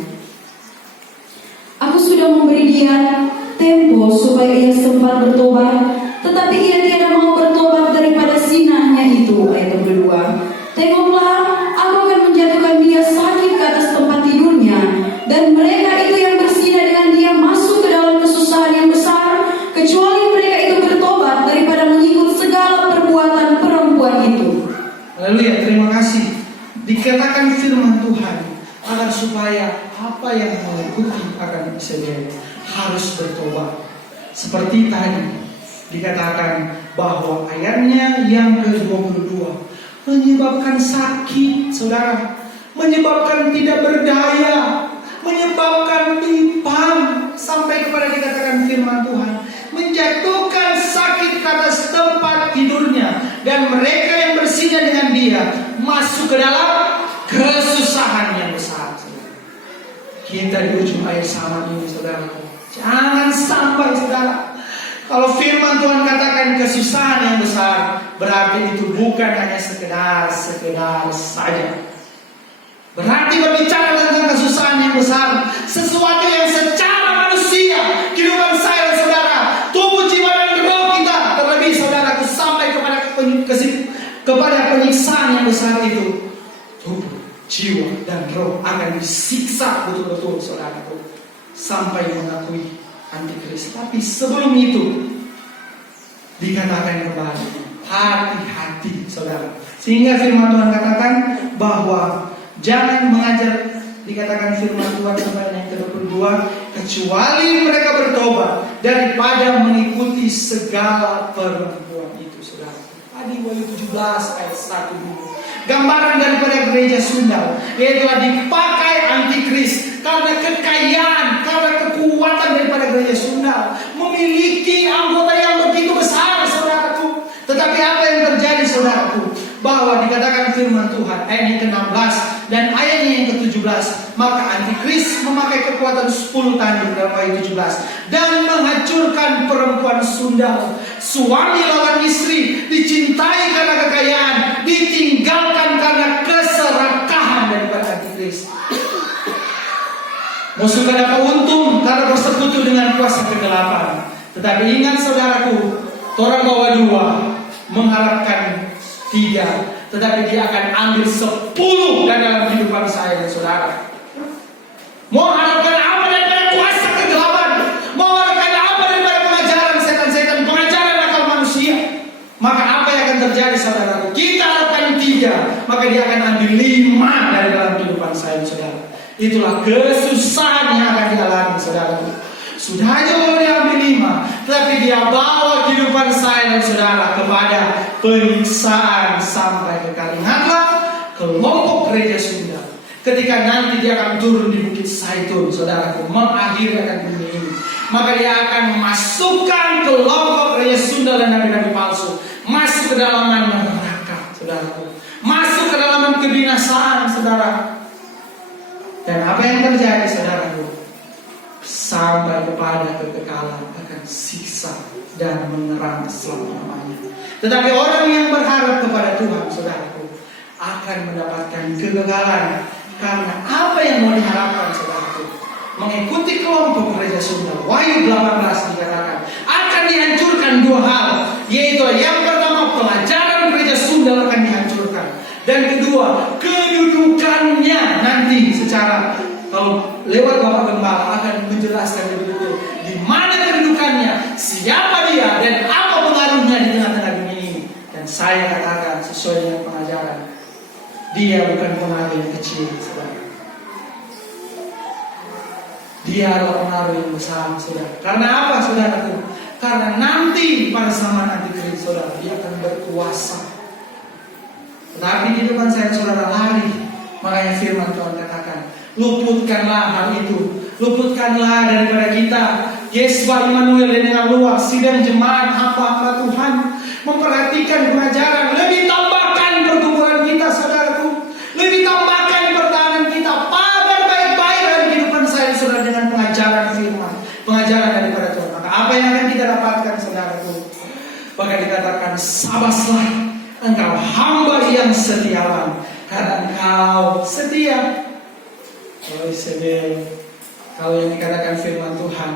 Aku sudah memberi dia tempo supaya ia sempat bertobat, tetapi ia tiada mau bertobat daripada sinahnya itu. Ayat 22. Tengoklah, aku akan menjatuhkan dia sakit ke atas tempat tidurnya, dan mereka itu yang bersinah dengan dia masuk ke dalam kesusahan yang besar, kecuali mereka itu bertobat daripada mengikut segala perbuatan perempuan itu. Haleluya, terima kasih. Dikatakan firman Tuhan agar supaya apa yang mengikuti akan bisa jadi harus bertobat. Seperti tadi dikatakan bahwa ayatnya yang ke-22 menyebabkan sakit, saudara, menyebabkan tidak berdaya, menyebabkan timpang, sampai kepada dikatakan firman Tuhan menjatuhkan sakit ke atas tempat tidurnya, dan mereka yang bersinah dengan dia masuk ke dalam kesusahan yang besar. Kita di ujung air sama ini, saudara. Jangan sampai, saudara, kalau firman Tuhan katakan kesusahan yang besar, berarti itu bukan hanya sekedar saja. Berarti berbicara tentang kesusahan yang besar, sesuatu yang secara manusia, kehidupan saya dan saudara, tubuh, jiwa dan roh kita, terlebih saudaraku, sampai kepada penyiksaan yang besar itu, tubuh, jiwa dan roh akan disiksa betul-betul, saudaraku, sampai mengakui antikris. Tapi sebelum itu dikatakan kembali, hati-hati, saudara. Sehingga firman Tuhan katakan bahwa jangan mengajar, dikatakan firman Tuhan sampai yang ke-22, kecuali mereka bertobat daripada mengikuti segala perempuan itu, saudara. Tadi Wahyu 17 ayat 1 dulu. Gambaran daripada gereja Sunda, yaitu dipakai antikris karena kekayaan, karena kekuatan daripada gereja Sunda, memiliki anggota yang begitu besar, saudaraku. Tetapi apa yang terjadi, saudaraku? Bahwa dikatakan firman Tuhan ayat yang ke-16 dan ayatnya yang ke-17, maka antikris memakai kekuatan 10 tanduk dalam ayat 17 dan menghancurkan perempuan Sunda. Suami lawan istri, dicintai karena kekayaan, ditinggalkan karena keserakahan daripada antikris. Musuh dapat untung karena bersekutu dengan kuasa kegelapan. Tetapi ingat, saudaraku, orang bawa 2 mengharapkan 3, tetapi dia akan ambil 10 dalam kehidupan saya dan saudara. Mau harapkan apa daripada kuasa kegelapan? Mau harapkan apa daripada pengajaran setan-setan, pengajaran akal manusia? Maka apa yang akan terjadi, saudaraku? Kita harapkan 3, maka dia akan ambil 5 dari dalam kehidupan saya dan saudara. Itulah kesusahan yang akan dialami, saudaraku. Sudah aja kalau dia ambil 5, tetapi dia bawa kehidupan saya dan saudara kepada penyiksaan sampai kekal. Ingatlah kelompok gereja Sunda, ketika nanti dia akan turun di Bukit Zaitun, saudaraku, mengakhirkan dunia ini, maka dia akan memasukkan kelompok gereja Sunda dan nabi-nabi palsu masuk ke dalam neraka, saudaraku, masuk ke dalam kebinasaan, saudara. Dan apa yang terjadi, saudaraku? Sampai kepada kekekalan akan siksa dan menerang selama-lamanya. Tetapi orang yang berharap kepada Tuhan, saudaraku, akan mendapatkan kekekalan. Karena apa yang mau diharapkan, saudaraku? Mengikuti kelompok gereja Sunda, Wahyu 18 dikatakan akan dihancurkan 2 hal, yaitu yang pertama, pelajaran gereja Sunda akan dihancurkan, dan kedua, kedudukannya nanti secara, kalau lewat Bapak Gembala akan menjelaskan lebih detail di mana kedudukannya, siapa dia, dan apa pengaruhnya di tengah-tengah dunia ini. Dan saya katakan sesuai dengan pengajaran, dia bukan pengaruh yang kecil, saudara. Dia adalah pengaruh yang besar, saudara. Karena apa, saudaraku? Karena nanti pada zaman antikris, saudara, dia akan berkuasa. Tetapi di depan saya, saudara, lari. Makanya firman Tuhan katakan, luputkanlah hal itu, luputkanlah daripada kita. Yesua Immanuel dengan luas sidang jemaat hamba-hamba Tuhan memperhatikan pengajaran. Lebih tambahkan pertumbuhan kita, saudaraku. Lebih tambahkan pertahanan kita. Pagar baik-baik dalam kehidupan saya, saudara, dengan pengajaran firman, pengajaran daripada Tuhan. Maka Apa yang akan kita dapatkan, saudaraku? Maka dikatakan, sabaslah engkau hamba yang setiawan, karena engkau setia. Oh, sedih. Kalau yang dikatakan firman Tuhan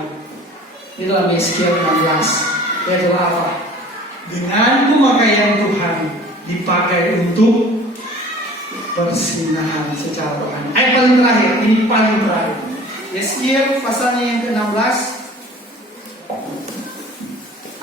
di dalam Yeskiel 16, yaitu apa? Dengan pemakaian Tuhan dipakai untuk persinahan secara rohani. Ayat paling terakhir, ini paling terakhir. Yeskiel pasalnya yang ke-16,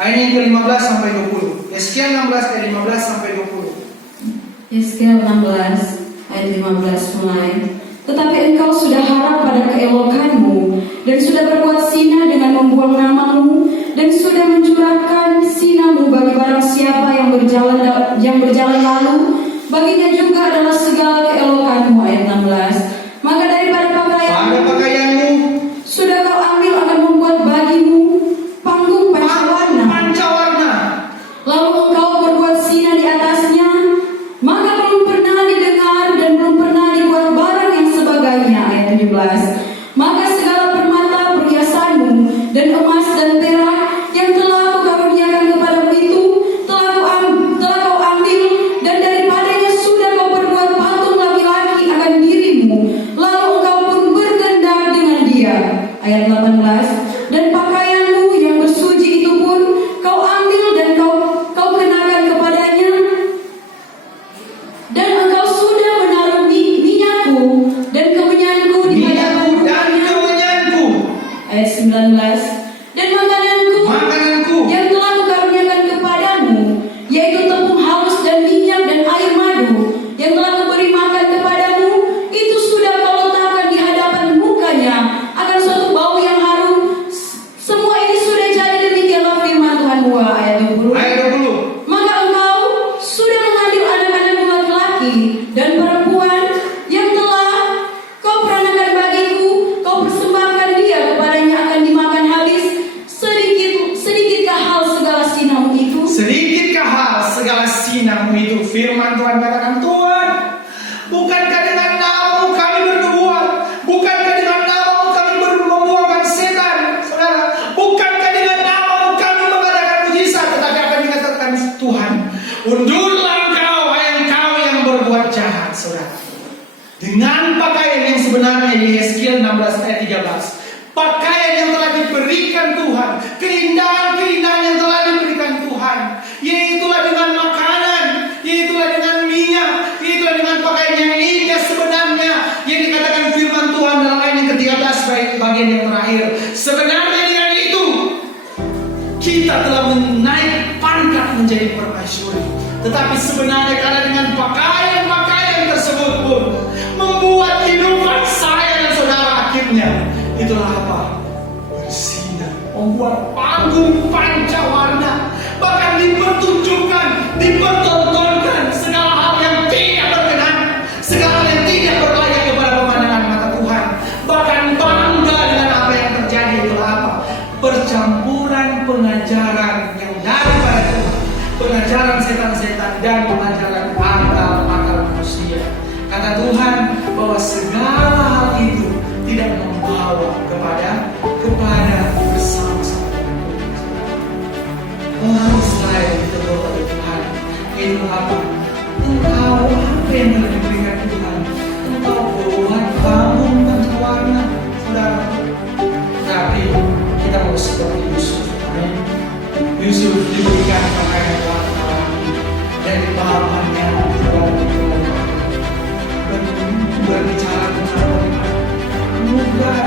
ayat yang ke-15 sampai 20. Yeskiel 16 ayat 15 sampai 20. Yeskiel 16 ayat 15 mulai. Tetapi engkau sudah harap pada keelokanmu, dan sudah berbuat zina dengan membuang namamu, dan sudah mencurahkan zinamu bagi barang siapa yang berjalan lalu, baginya juga adalah segala keelokanmu. Ayat 16. Maka daripada pakaianmu sudah kau ambil akan membuat bagimu panggung pancawarna, lalu engkau berbuat zina di atasnya, maka belum pernah didengar dan belum pernah dibuat barang yang sebagainya. Ayat 17. Maka segala permata perhiasanmu dan emas dan perak yang telah kukaruniakan kepadamu itu telah kau ambil, dan daripadanya sudah kau berbuat patung laki-laki akan dirimu, lalu engkau pun bergendak dengan dia. Ayat 18. Dan pakaianmu yang bersuci itu pun kau ambil dan kau kenakan kepadanya, dan engkau sudah menaruh minyakku dan kemenyanku di hadapan mukanya. Ayat 19. Dan makananku yang telah kukaruniakan kepadamu, yaitu tepung halus dan minyak dan air madu, yang telah kuberi makan kepadamu, itu sudah kau letakkan di hadapan mukanya akan suatu bau yang harum. Semua ini sudah jadi, demikianlah firman Tuhan. Ayat 20. Maka engkau sudah mengambil anak-anakmu laki-laki dan perempuan yang telah kau peranakan bagiku, kau persembahkan dia kepadanya akan dimakan habis. Sedikitkah hal segala sinamu itu? Sedikit hal segala sinamu itu? Firman Tuhan katakan, Tuhan, bukankah dengan namamu kami bernubuat? Bukankah dengan namamu kami membuangkan setan? Saudara, bukankah dengan namamu kami mengadakan mujizat? Tetapi apa yang dikatakan Tuhan? Undurlah engkau, hai engkau yang berbuat jahat. Saudara, dengan pakaian yang sebenarnya di Yeskiel 16 ayat 13, pakaian yang telah diberikan Tuhan, keindahan-keindahan yang telah diberikan Tuhan, yaitulah dengan makanan, yaitulah dengan minyak, yaitulah dengan pakaian yang indah sebenarnya, yang dikatakan firman Tuhan dalam ayat yang ke-13 bagian yang terakhir. Sebenarnya dengan itu kita telah menaik pangkat menjadi permaisuri, tetapi sebenarnya karena dengan pakaian-pakaian tersebut pun membuat kehidupan saya dan saudara akhirnya itulah apa? Bersinar, membuat panggung pancawarna, bahkan dipertunjukkan, dipertontonkan segala hal yang tidak berkenan, segala hal yang tidak berlayak kepada pemandangan mata Tuhan. Bahkan bangga dengan apa yang terjadi. Itulah apa? Percampuran pengajaran yang daripada Tuhan, pengajaran setan-setan dan pengajaran akal-akal manusia. Kata Tuhan bahwa segala hal itu tidak membawa kepada bersama-sama dengan Tuhan. Oh, Israel ditegur oleh Tuhan. Itu apa? Engkau apa yang telah diberikan Tuhan? Engkau buat panggung pancawarna, saudara. Tapi kita mau seperti Yusuf. Amin. Yusuf diberikan pakaian warna-warni dan dibawakannya berbicara tentang mudah